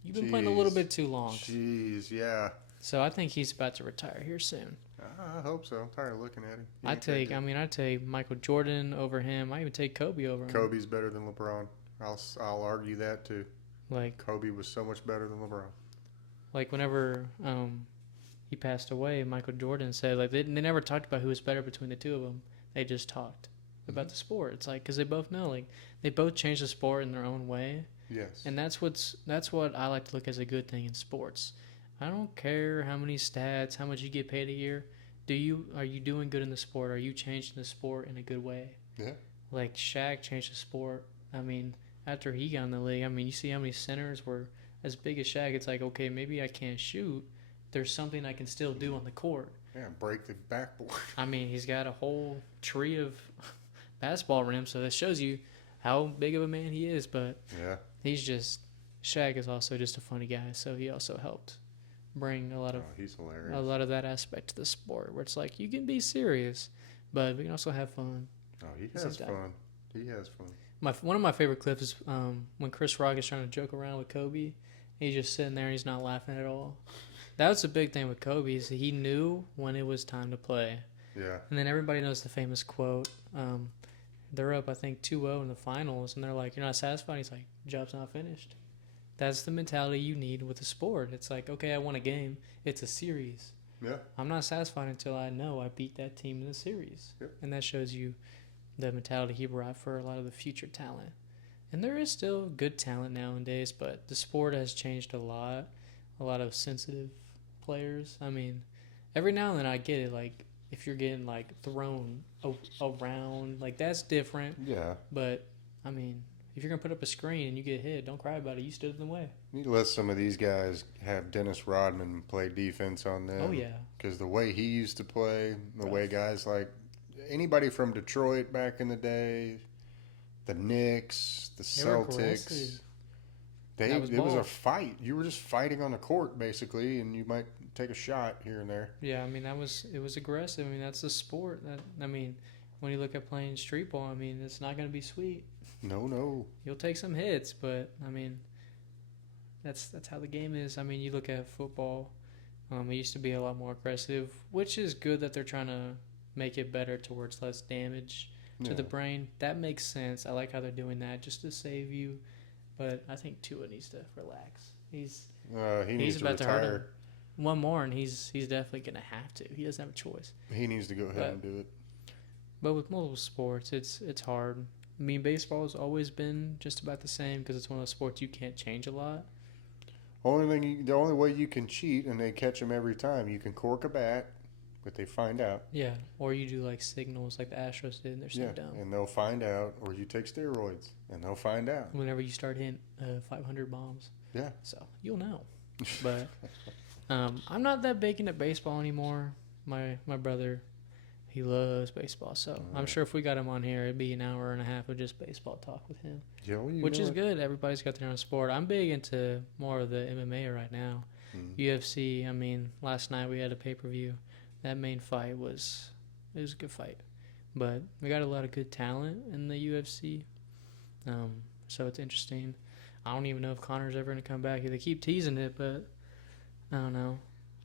You've been playing a little bit too long. Jeez, yeah. So I think he's about to retire here soon. I hope so. I'm tired of looking at him. I'd take Michael Jordan over him. I even take Kobe over him. Kobe's better than LeBron. I'll argue that too. Like Kobe was so much better than LeBron. Like whenever he passed away, Michael Jordan said like they never talked about who was better between the two of them. They just talked about the sport. It's like because they both know like they both changed the sport in their own way. Yes. And that's what I like to look as a good thing in sports. I don't care how many stats, how much you get paid a year. Are you doing good in the sport? Are you changing the sport in a good way? Yeah. Like Shaq changed the sport. I mean, after he got in the league, I mean, you see how many centers were as big as Shaq. It's like, okay, maybe I can't shoot. There's something I can still do on the court. Yeah, break the backboard. I mean, he's got a whole tree of basketball rims, so that shows you how big of a man he is. But yeah, Shaq is also just a funny guy, so he also helped bring a lot of he's hilarious. A lot of that aspect to the sport, where it's like you can be serious, but we can also have fun. Oh, he has fun. He has fun. One of my favorite clips is when Chris Rock is trying to joke around with Kobe. He's just sitting there and he's not laughing at all. That was the big thing with Kobe is he knew when it was time to play. Yeah. And then everybody knows the famous quote. They're up, I think, 2-0 in the finals, and they're like, "You're not satisfied?" He's like, "Job's not finished." That's the mentality you need with the sport. It's like, okay, I won a game. It's a series. Yeah. I'm not satisfied until I know I beat that team in the series. Yep. And that shows you the mentality he brought for a lot of the future talent. And there is still good talent nowadays, but the sport has changed a lot. A lot of sensitive players. I mean, every now and then I get it. Like, if you're getting, like, thrown around, like, that's different. Yeah. But, I mean, if you're going to put up a screen and you get hit, don't cry about it. You stood in the way. You need to let some of these guys have Dennis Rodman play defense on them. Oh, yeah. Because the way he used to play, the way guys like anybody from Detroit back in the day, the Knicks, the Celtics, it was a fight. You were just fighting on the court, basically, and you might take a shot here and there. Yeah, I mean, it was aggressive. I mean, that's the sport. When you look at playing street ball, I mean, it's not going to be sweet. No. You'll take some hits, but I mean, that's how the game is. I mean, you look at football. It used to be a lot more aggressive, which is good that they're trying to make it better towards less damage to the brain. That makes sense. I like how they're doing that just to save you. But I think Tua needs to relax. He needs to about to hurt him. retire. one more, and he's definitely gonna have to. He doesn't have a choice. He needs to go ahead and do it. But with multiple sports, it's hard. I mean, baseball has always been just about the same because it's one of those sports you can't change a lot. The only way you can cheat, and they catch them every time, you can cork a bat, but they find out. Yeah, or you do like signals like the Astros did, and they're sent down. And they'll find out, or you take steroids, and they'll find out. Whenever you start hitting 500 bombs. Yeah. So you'll know. But I'm not that big into baseball anymore. My brother, he loves baseball, so I'm sure if we got him on here, it'd be an hour and a half of just baseball talk with him. Yeah, well, which is good. Everybody's got their own sport. I'm big into more of the MMA right now. UFC. I mean, last night we had a pay-per-view. That main fight was a good fight, but we got a lot of good talent in the UFC. So it's interesting. I don't even know if Connor's ever going to come back. They keep teasing it, but I don't know.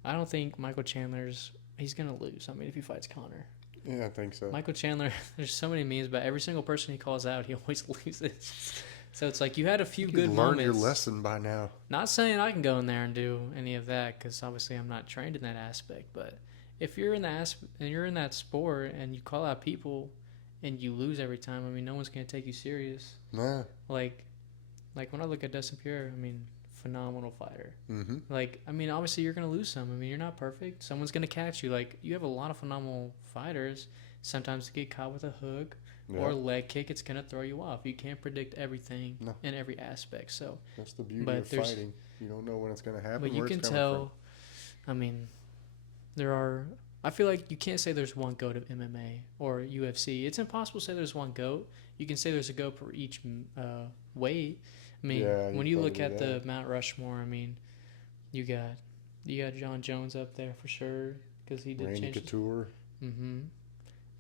I don't think Michael he's going to lose. I mean, if he fights Connor. Yeah, I think so. Michael Chandler, there's so many memes, but every single person he calls out, he always loses. So it's like you had a few good moments. Learned your lesson by now. Not saying I can go in there and do any of that because obviously I'm not trained in that aspect. But if you're in that sport and you call out people and you lose every time, I mean, no one's gonna take you serious. Nah. Like when I look at Dustin Poirier, I mean, phenomenal fighter. Mm-hmm. Like, I mean, obviously you're gonna lose some. I mean, you're not perfect. Someone's gonna catch you. Like, you have a lot of phenomenal fighters. Sometimes they get caught with a hook or a leg kick. It's gonna throw you off. You can't predict everything in every aspect. So that's the beauty of fighting. You don't know when it's gonna happen. But you can tell. I mean, I feel like you can't say there's one GOAT of MMA or UFC. It's impossible to say there's one GOAT. You can say there's a GOAT for each weight. I mean, when you look at the Mount Rushmore, I mean, you got John Jones up there for sure because he did Randy Couture. Mm-hmm.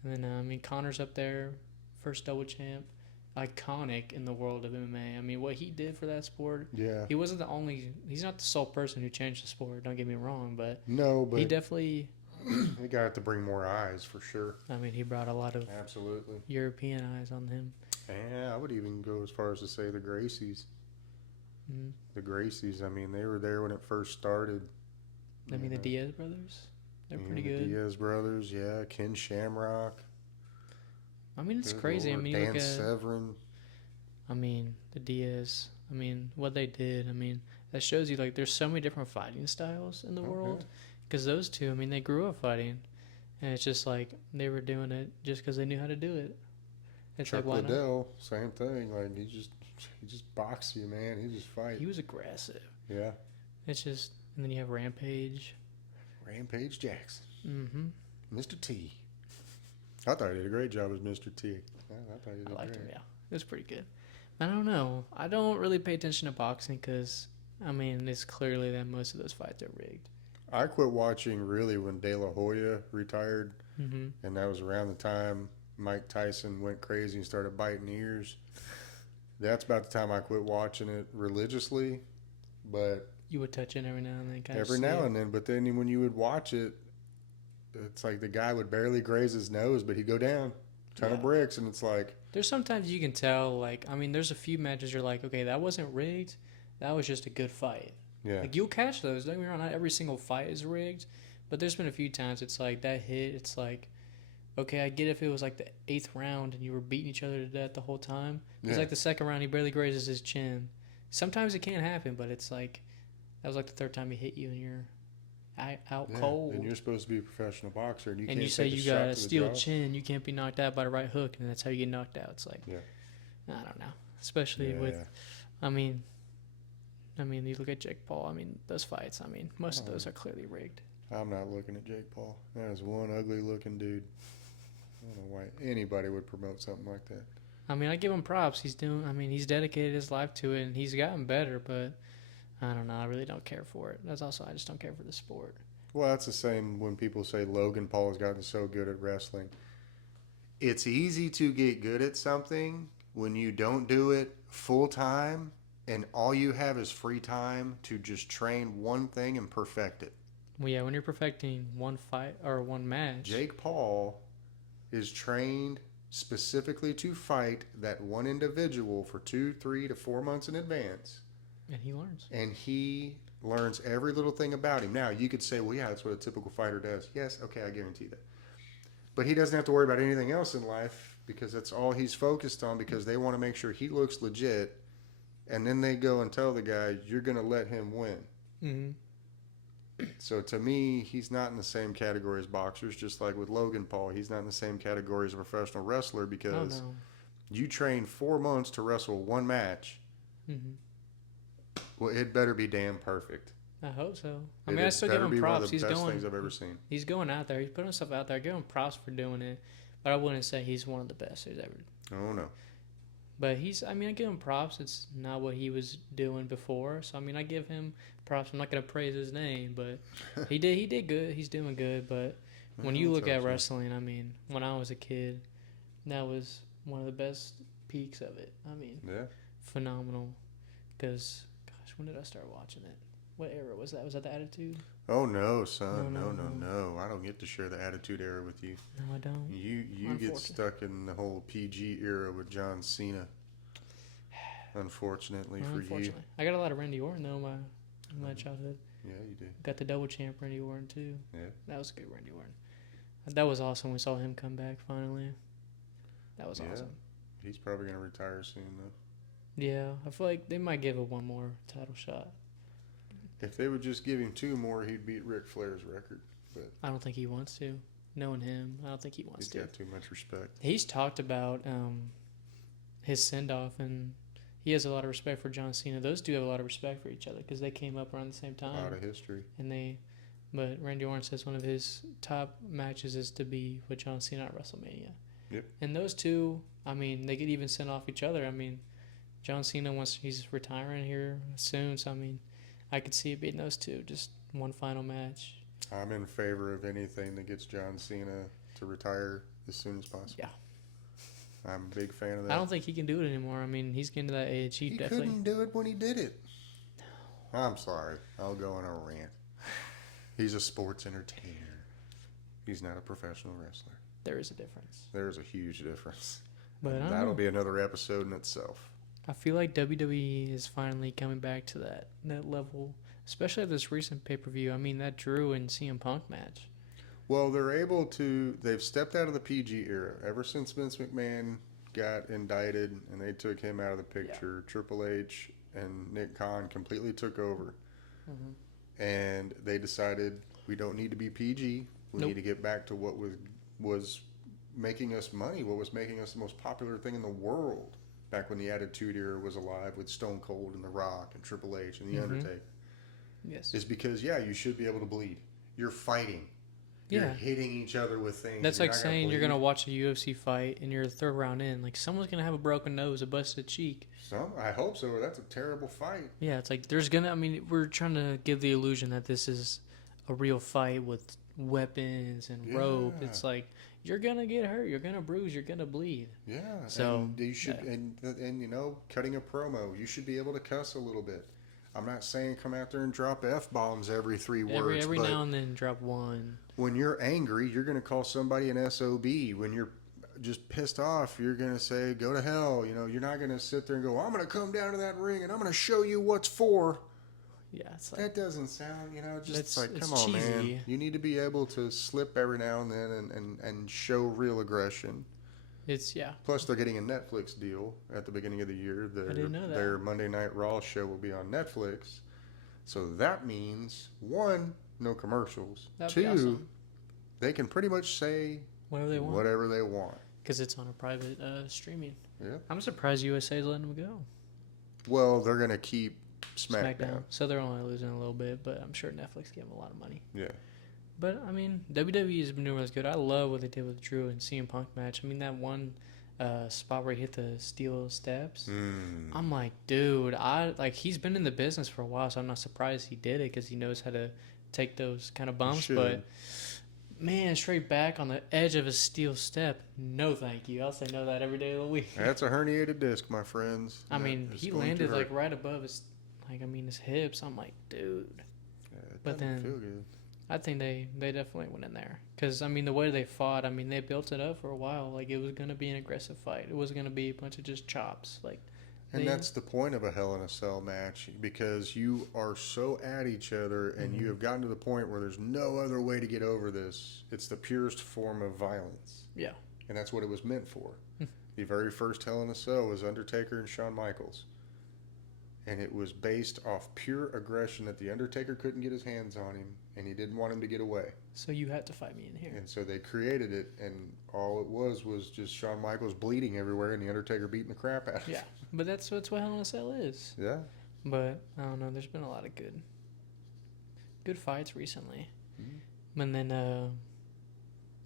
And then I mean, Connor's up there, first double champ, iconic in the world of MMA. I mean, what he did for that sport. Yeah. He's not the sole person who changed the sport. Don't get me wrong, but he definitely. He got to bring more eyes for sure. I mean, he brought a lot of European eyes on him. Yeah, I would even go as far as to say the Gracies. Mm-hmm. The Gracies, I mean, they were there when it first started. I mean, the Diaz brothers, they're pretty good. The Diaz brothers, yeah. Ken Shamrock. I mean, it's crazy. Lord. I mean, Dan Severn. I mean, the Diaz. I mean, what they did. I mean, that shows you, like, there's so many different fighting styles in the world. Because those two, I mean, they grew up fighting. And it's just like they were doing it just because they knew how to do it. It's Chuck like, why Liddell, same thing. Like, he just boxed you, man. He just fight. He was aggressive. Yeah. It's just, and then you have Rampage. Rampage Jackson. Mm-hmm. Mr. T. I thought he did a great job as Mr. T. I liked him, yeah. It was pretty good. I don't know. I don't really pay attention to boxing because, I mean, it's clearly that most of those fights are rigged. I quit watching really when De La Hoya retired, mm-hmm. and that was around the time Mike Tyson went crazy and started biting ears. That's about the time I quit watching it religiously, but you would touch it every now and then. Every now and then, but then when you would watch it, it's like the guy would barely graze his nose, but he'd go down a ton of bricks, and it's like there's sometimes you can tell. Like, I mean, there's a few matches you're like, okay, that wasn't rigged, that was just a good fight. Yeah. Like, you'll catch those. Don't get me wrong, not every single fight is rigged, but there's been a few times it's like that hit. It's like, okay, I get if it was like the 8th round and you were beating each other to death the whole time. It's like the 2nd round, he barely grazes his chin. Sometimes it can't happen, but it's like that was like the 3rd time he hit you and you're out cold. And you're supposed to be a professional boxer, and you say you got a steel chin, you can't be knocked out by the right hook, and that's how you get knocked out. It's like, I don't know, especially with, I mean, you look at Jake Paul. I mean, those fights. I mean, most of those are clearly rigged. I'm not looking at Jake Paul. That is one ugly looking dude. I don't know why anybody would promote something like that. I mean, I give him props. He's dedicated his life to it, and he's gotten better. But I don't know. I really don't care for it. I just don't care for the sport. Well, that's the same when people say Logan Paul has gotten so good at wrestling. It's easy to get good at something when you don't do it full time, and all you have is free time to just train one thing and perfect it. Well, yeah, when you're perfecting one fight or one match. Jake Paul is trained specifically to fight that one individual for 2, 3 to 4 months in advance. And he learns. And he learns every little thing about him. Now, you could say, well, yeah, that's what a typical fighter does. Yes, okay, I guarantee that. But he doesn't have to worry about anything else in life because that's all he's focused on because they want to make sure he looks legit. And then they go and tell the guy, you're going to let him win. Mm-hmm. So to me, he's not in the same category as boxers, just like with Logan Paul. He's not in the same category as a professional wrestler because you train 4 months to wrestle one match. Mm-hmm. Well, it better be damn perfect. I hope so. I mean, I still give him props. He's going. Things I've ever seen. He's going out there. He's putting himself out there. I give him props for doing it, but I wouldn't say he's one of the best there's ever. Oh no. But I give him props. It's not what he was doing before. So, I mean, I give him props. I'm not going to praise his name, but he did good. He's doing good. But when you look at wrestling, I mean, when I was a kid, that was one of the best peaks of it. I mean, yeah, phenomenal. Because, gosh, when did I start watching it? What era was that? Was that the Attitude? Oh, no, son. No. I don't get to share the Attitude era with you. No, I don't. You get stuck in the whole PG era with John Cena. Unfortunately for you. I got a lot of Randy Orton, though, in my childhood. Yeah, you did. Got the double champ Randy Orton, too. Yeah. That was good, Randy Orton. That was awesome. We saw him come back, finally. That was awesome. He's probably going to retire soon, though. Yeah, I feel like they might give him one more title shot. If they would just give him 2 more, he'd beat Ric Flair's record. But I don't think he wants to. Knowing him, I don't think he wants to. He's got too much respect. He's talked about his send-off, and he has a lot of respect for John Cena. Those two have a lot of respect for each other because they came up around the same time. A lot of history. But Randy Orton says one of his top matches is to be with John Cena at WrestleMania. Yep. And those two, I mean, they could even send off each other. I mean, John Cena he's retiring here soon, so I mean, I could see it being those two, just one final match. I'm in favor of anything that gets John Cena to retire as soon as possible. Yeah. I'm a big fan of that. I don't think he can do it anymore. I mean, he's getting to that age. He definitely couldn't do it when he did it. No. I'm sorry. I'll go on a rant. He's a sports entertainer. He's not a professional wrestler. There is a difference. There's a huge difference. But that'll be another episode in itself. I feel like WWE is finally coming back to that level, especially at this recent pay-per-view. I mean, that Drew and CM Punk match. Well, they've stepped out of the PG era. Ever since Vince McMahon got indicted and they took him out of the picture, Triple H and Nick Khan completely took over. Mm-hmm. And they decided we don't need to be PG. We need to get back to what was making us money, what was making us the most popular thing in the world. Back when the Attitude Era was alive with Stone Cold and The Rock and Triple H and The Undertaker. Yes. Is because, you should be able to bleed. You're fighting. You're hitting each other with things. That's like saying you're going to watch a UFC fight and you're the third round in. Like, someone's going to have a broken nose, a busted cheek. I hope so. That's a terrible fight. Yeah, it's like we're trying to give the illusion that this is a real fight with weapons and rope. It's like, you're going to get hurt. You're going to bruise. You're going to bleed. Yeah. So and you should, and cutting a promo, you should be able to cuss a little bit. I'm not saying come out there and drop F-bombs every 3 words. Every now and then drop one. When you're angry, you're going to call somebody an SOB. When you're just pissed off, you're going to say, go to hell. You're not going to sit there and go, I'm going to come down to that ring and I'm going to show you what's for. Yeah, it's like, that doesn't sound, it's come on, cheesy. Man. You need to be able to slip every now and then and show real aggression. Plus, they're getting a Netflix deal at the beginning of the year. I didn't know that. Their Monday Night Raw show will be on Netflix. So that means, 1, no commercials. That'd 2, be awesome. They can pretty much say whatever they want. Because it's on a private streaming. Yeah. I'm surprised USA is letting them go. Well, they're going to keep SmackDown. So they're only losing a little bit, but I'm sure Netflix gave them a lot of money. Yeah. But, I mean, WWE has been doing really good. I love what they did with Drew and CM Punk match. I mean, that one spot where he hit the steel steps. I'm like, dude, he's been in the business for a while, so I'm not surprised he did it because he knows how to take those kind of bumps. But, man, straight back on the edge of a steel step, no thank you. I'll say no that every day of the week. That's a herniated disc, my friends. I mean, he landed, right above his, his hips. I'm like, dude. Yeah, but then feel good. I think they definitely went in there. Because, I mean, the way they fought, I mean, they built it up for a while. Like, it was going to be an aggressive fight. It wasn't going to be a bunch of just chops. And that's the point of a Hell in a Cell match, because you are so at each other and you have gotten to the point where there's no other way to get over this. It's the purest form of violence. Yeah. And that's what it was meant for. The very first Hell in a Cell was Undertaker and Shawn Michaels. And it was based off pure aggression that the Undertaker couldn't get his hands on him, and he didn't want him to get away. So you had to fight me in here. And so they created it, and all it was just Shawn Michaels bleeding everywhere and the Undertaker beating the crap out of him. Yeah, but that's what Hell in a Cell is. Yeah. But I don't know. There's been a lot of good fights recently. Mm-hmm. And then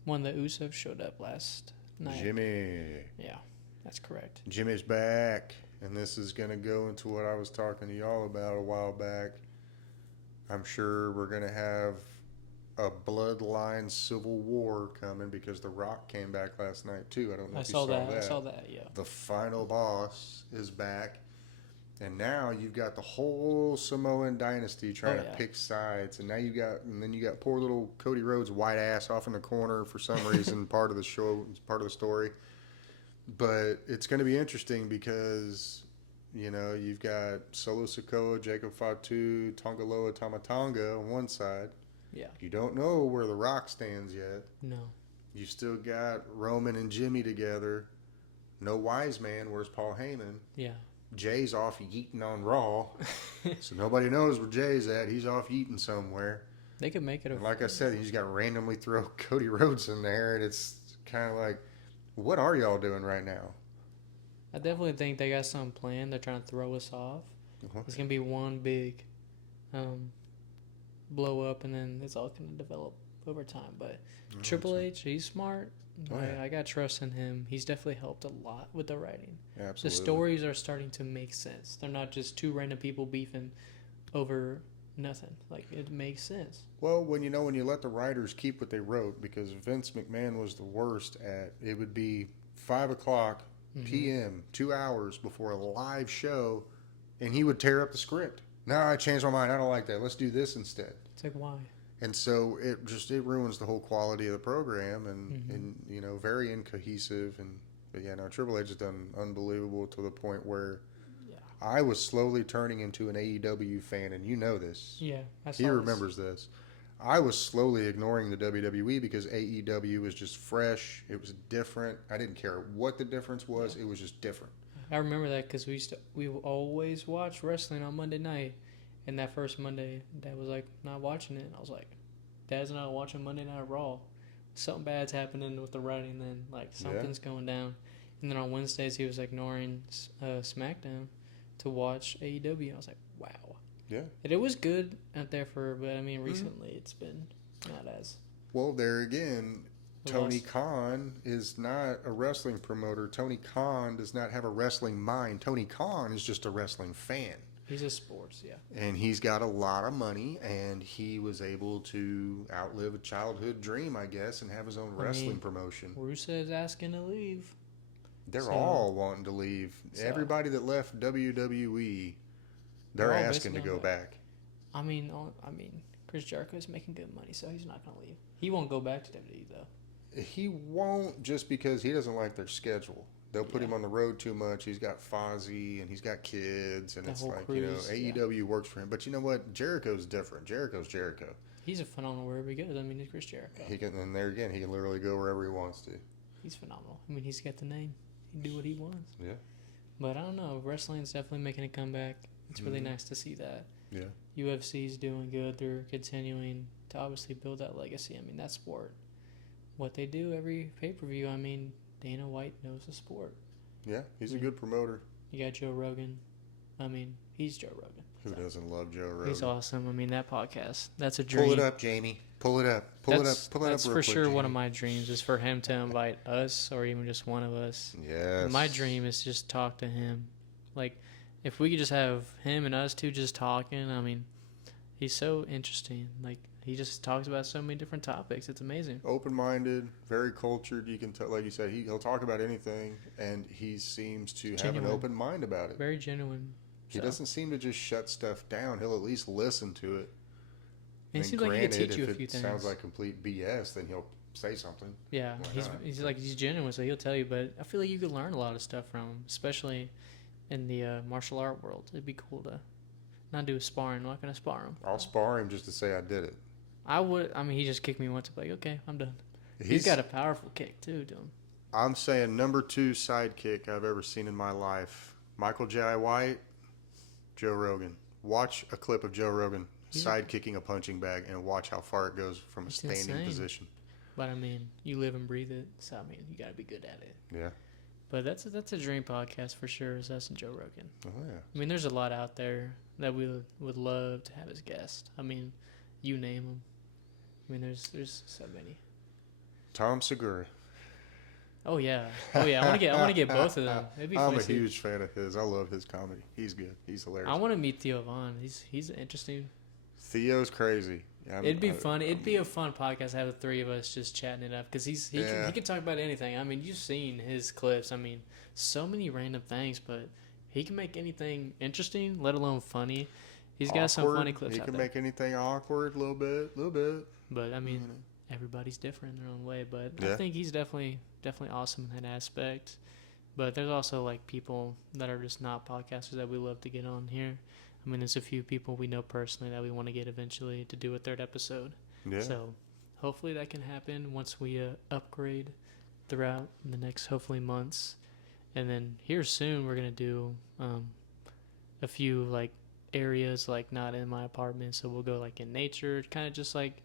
one of the Usos showed up last night. Jimmy. Yeah, that's correct. Jimmy's back, and this is going to go into what I was talking to y'all about a while back. I'm sure we're going to have a bloodline civil war coming because The Rock came back last night too. I don't know if you saw that. I saw that, yeah. The final boss is back. And now you've got the whole Samoan dynasty trying to pick sides. And now you got poor little Cody Rhodes' white ass off in the corner for some reason, part of the show, part of the story. But it's going to be interesting because, you know, you've got Solo Sikoa, Jacob Fatu, Tongaloa Tamatonga on one side. Yeah. You don't know where The Rock stands yet. No. You still got Roman and Jimmy together. No Wise Man. Where's Paul Heyman? Yeah. Jay's off yeeting on Raw. So nobody knows where Jay's at. He's off yeeting somewhere. They could make it And like I said, you just got to randomly throw Cody Rhodes in there, and it's kind of like, what are y'all doing right now? I definitely think they got something planned. They're trying to throw us off. It's going to be one big blow up, and then it's all going to develop over time. But Triple H, he's smart. I got trust in him. He's definitely helped a lot with the writing. Absolutely. The stories are starting to make sense. They're not just two random people beefing over nothing. Like, it makes sense. Well, when you let the writers keep what they wrote, because Vince McMahon was the worst at, it would be 5 o'clock p.m., 2 hours before a live show, and he would tear up the script. No, I changed my mind. I don't like that. Let's do this instead. It's like, why? And so it ruins the whole quality of the program, and you know, very incohesive. But yeah, no, Triple H has done unbelievable to the point where I was slowly turning into an AEW fan, and you know this. Yeah, he remembers this. I was slowly ignoring the WWE because AEW was just fresh. It was different. I didn't care what the difference was. Yeah. It was just different. I remember that because we always watch wrestling on Monday night. And that first Monday, Dad was like, not watching it. And I was like, Dad's not watching Monday Night Raw. Something bad's happening with the writing then. Like, something's going down. And then on Wednesdays, he was ignoring SmackDown to watch AEW. I was like, wow. Yeah. And it was good out there but I mean, recently it's been not as. Well, there again, Tony Khan is not a wrestling promoter. Tony Khan does not have a wrestling mind. Tony Khan is just a wrestling fan. He's a sports, yeah. And he's got a lot of money, and he was able to outlive a childhood dream, I guess, and have his own wrestling promotion. Rusev's asking to leave. They're all wanting to leave. Everybody that left WWE, they're asking to go back. I mean, Chris Jericho is making good money, so he's not going to leave. He won't go back to WWE, though. He won't, just because he doesn't like their schedule. They'll put him on the road too much. He's got Fozzy and he's got kids, and it's like, cruise, AEW works for him. But you know what? Jericho's different. Jericho's Jericho. He's a phenomenal wherever he goes. I mean, he's Chris Jericho. And there again, he can literally go wherever he wants to. He's phenomenal. I mean, he's got the name. He can do what he wants. Yeah. But I don't know. Wrestling's definitely making a comeback. It's really nice to see that. Yeah. UFC's doing good. They're continuing to obviously build that legacy. I mean, that sport, what they do every pay-per-view, I mean, Dana White knows the sport. Yeah, he's a good promoter. You got Joe Rogan. I mean, he's Joe Rogan. Who doesn't love Joe Rogan? He's awesome. I mean, that podcast, that's a dream. Pull it up, Jamie. Pull it up. Pull it up. That's for sure Jamie. One of my dreams is for him to invite us or even just one of us. Yes. My dream is just talk to him. Like, if we could just have him and us two just talking, I mean, he's so interesting. Like, he just talks about so many different topics. It's amazing. Open-minded, very cultured. You can tell, like you said, he'll talk about anything, and he seems to have an open mind about it. Very genuine. He doesn't seem to just shut stuff down. He'll at least listen to it. And he seems like he can teach you a few things. If it sounds like complete BS, then he'll say something. Yeah, he's genuine, so he'll tell you. But I feel like you could learn a lot of stuff from him, especially in the martial art world. It'd be cool to not do a sparring. I'm not gonna spar him. I'll spar him just to say I did it. I would. I mean, he just kicked me once. Like, okay, I'm done. He's got a powerful kick too, dude. I'm saying number 2 sidekick I've ever seen in my life. Michael J. White, Joe Rogan. Watch a clip of Joe Rogan sidekicking a punching bag and watch how far it goes from a standing position. But I mean, you live and breathe it, so I mean, you gotta be good at it. Yeah. But that's a dream podcast for sure. Is us and Joe Rogan. Oh yeah. I mean, there's a lot out there that we would love to have as guests. I mean, you name them. I mean, there's so many. Tom Segura. Oh yeah. I want to get both of them. It'd be I'm funny a huge fan of his. I love his comedy. He's good. He's hilarious. I want to meet Theo Vaughn. He's interesting. Theo's crazy. It'd be fun. It'd be a fun podcast to have the three of us just chatting it up because he can talk about anything. I mean, you've seen his clips. I mean, so many random things, but he can make anything interesting, let alone funny. He's got some funny clips. He can make anything awkward, a little bit. But I mean, everybody's different in their own way. But I think he's definitely awesome in that aspect. But there's also like people that are just not podcasters that we love to get on here. I mean, there's a few people we know personally that we want to get eventually to do a third episode. Yeah. So hopefully that can happen once we upgrade throughout the next, hopefully, months. And then here soon we're going to do a few, like, areas, like, not in my apartment. So we'll go, like, in nature, kind of just, like,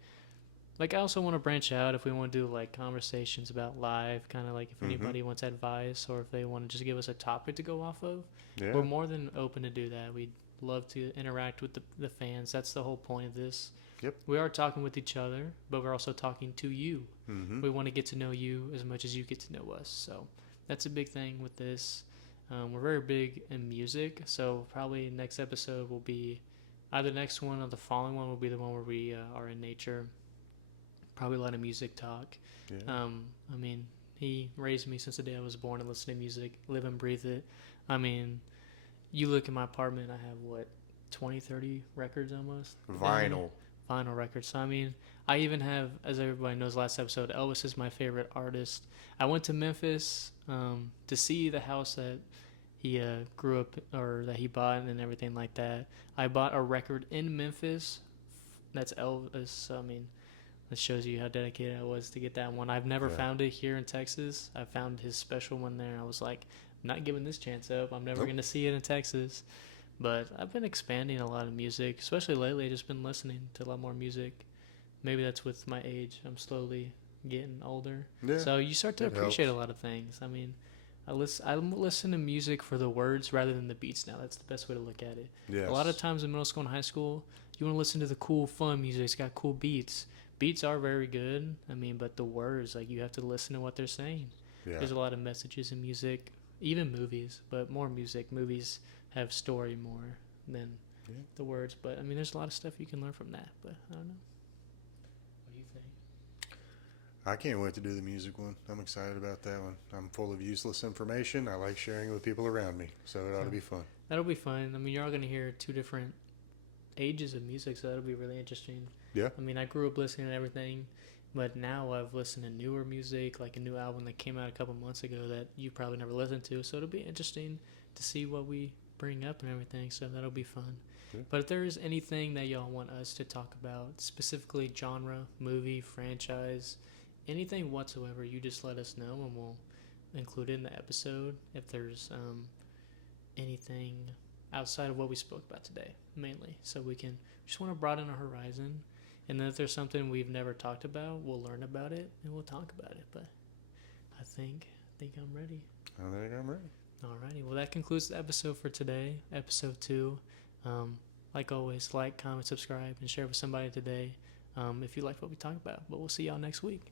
I also want to branch out if we want to do, like, conversations about life, kind of like if anybody wants advice or if they want to just give us a topic to go off of. Yeah. We're more than open to do that. We'd love to interact with the fans. That's the whole point of this. Yep. We are talking with each other, but we're also talking to you. Mm-hmm. We want to get to know you as much as you get to know us. So that's a big thing with this. We're very big in music, so probably next episode will be either the next one or the following one will be the one where we are in nature. Probably a lot of music talk. Yeah. I mean, he raised me since the day I was born and listened to music, live and breathe it. I mean, you look at my apartment, I have, 20, 30 records almost? Vinyl records. So, I mean, I even have, as everybody knows, last episode, Elvis is my favorite artist. I went to Memphis to see the house that he grew up, or that he bought and everything like that. I bought a record in Memphis. That's Elvis. So, I mean, that shows you how dedicated I was to get that one. I've never found it here in Texas. I found his special one there. I was like, not giving this chance up. I'm never going to see it in Texas. But I've been expanding a lot of music, especially lately. I've just been listening to a lot more music. Maybe that's with my age. I'm slowly getting older. Yeah, so you start to appreciate a lot of things. I mean, I listen to music for the words rather than the beats now. That's the best way to look at it. Yes. A lot of times in middle school and high school, you want to listen to the cool, fun music. It's got cool beats. Beats are very good. I mean, but the words, like, you have to listen to what they're saying. Yeah. There's a lot of messages in music. Even movies, but more music. Movies have story more than the words. But, I mean, there's a lot of stuff you can learn from that. But, I don't know. What do you think? I can't wait to do the music one. I'm excited about that one. I'm full of useless information. I like sharing it with people around me. So it ought to be fun. That'll be fun. I mean, you're all going to hear two different ages of music, so that'll be really interesting. Yeah. I mean, I grew up listening to everything. But now I've listened to newer music, like a new album that came out a couple months ago that you probably never listened to. So it'll be interesting to see what we bring up and everything. So that'll be fun. Yeah. But if there is anything that y'all want us to talk about, specifically genre, movie, franchise, anything whatsoever, you just let us know and we'll include it in the episode. If there's anything outside of what we spoke about today, mainly. So we just want to broaden our horizon. And then if there's something we've never talked about, we'll learn about it and we'll talk about it. But I think I'm ready. I think I'm ready. Alrighty. Well, that concludes the episode for today, episode 2. Like always, like, comment, subscribe, and share with somebody today if you like what we talk about. But we'll see y'all next week.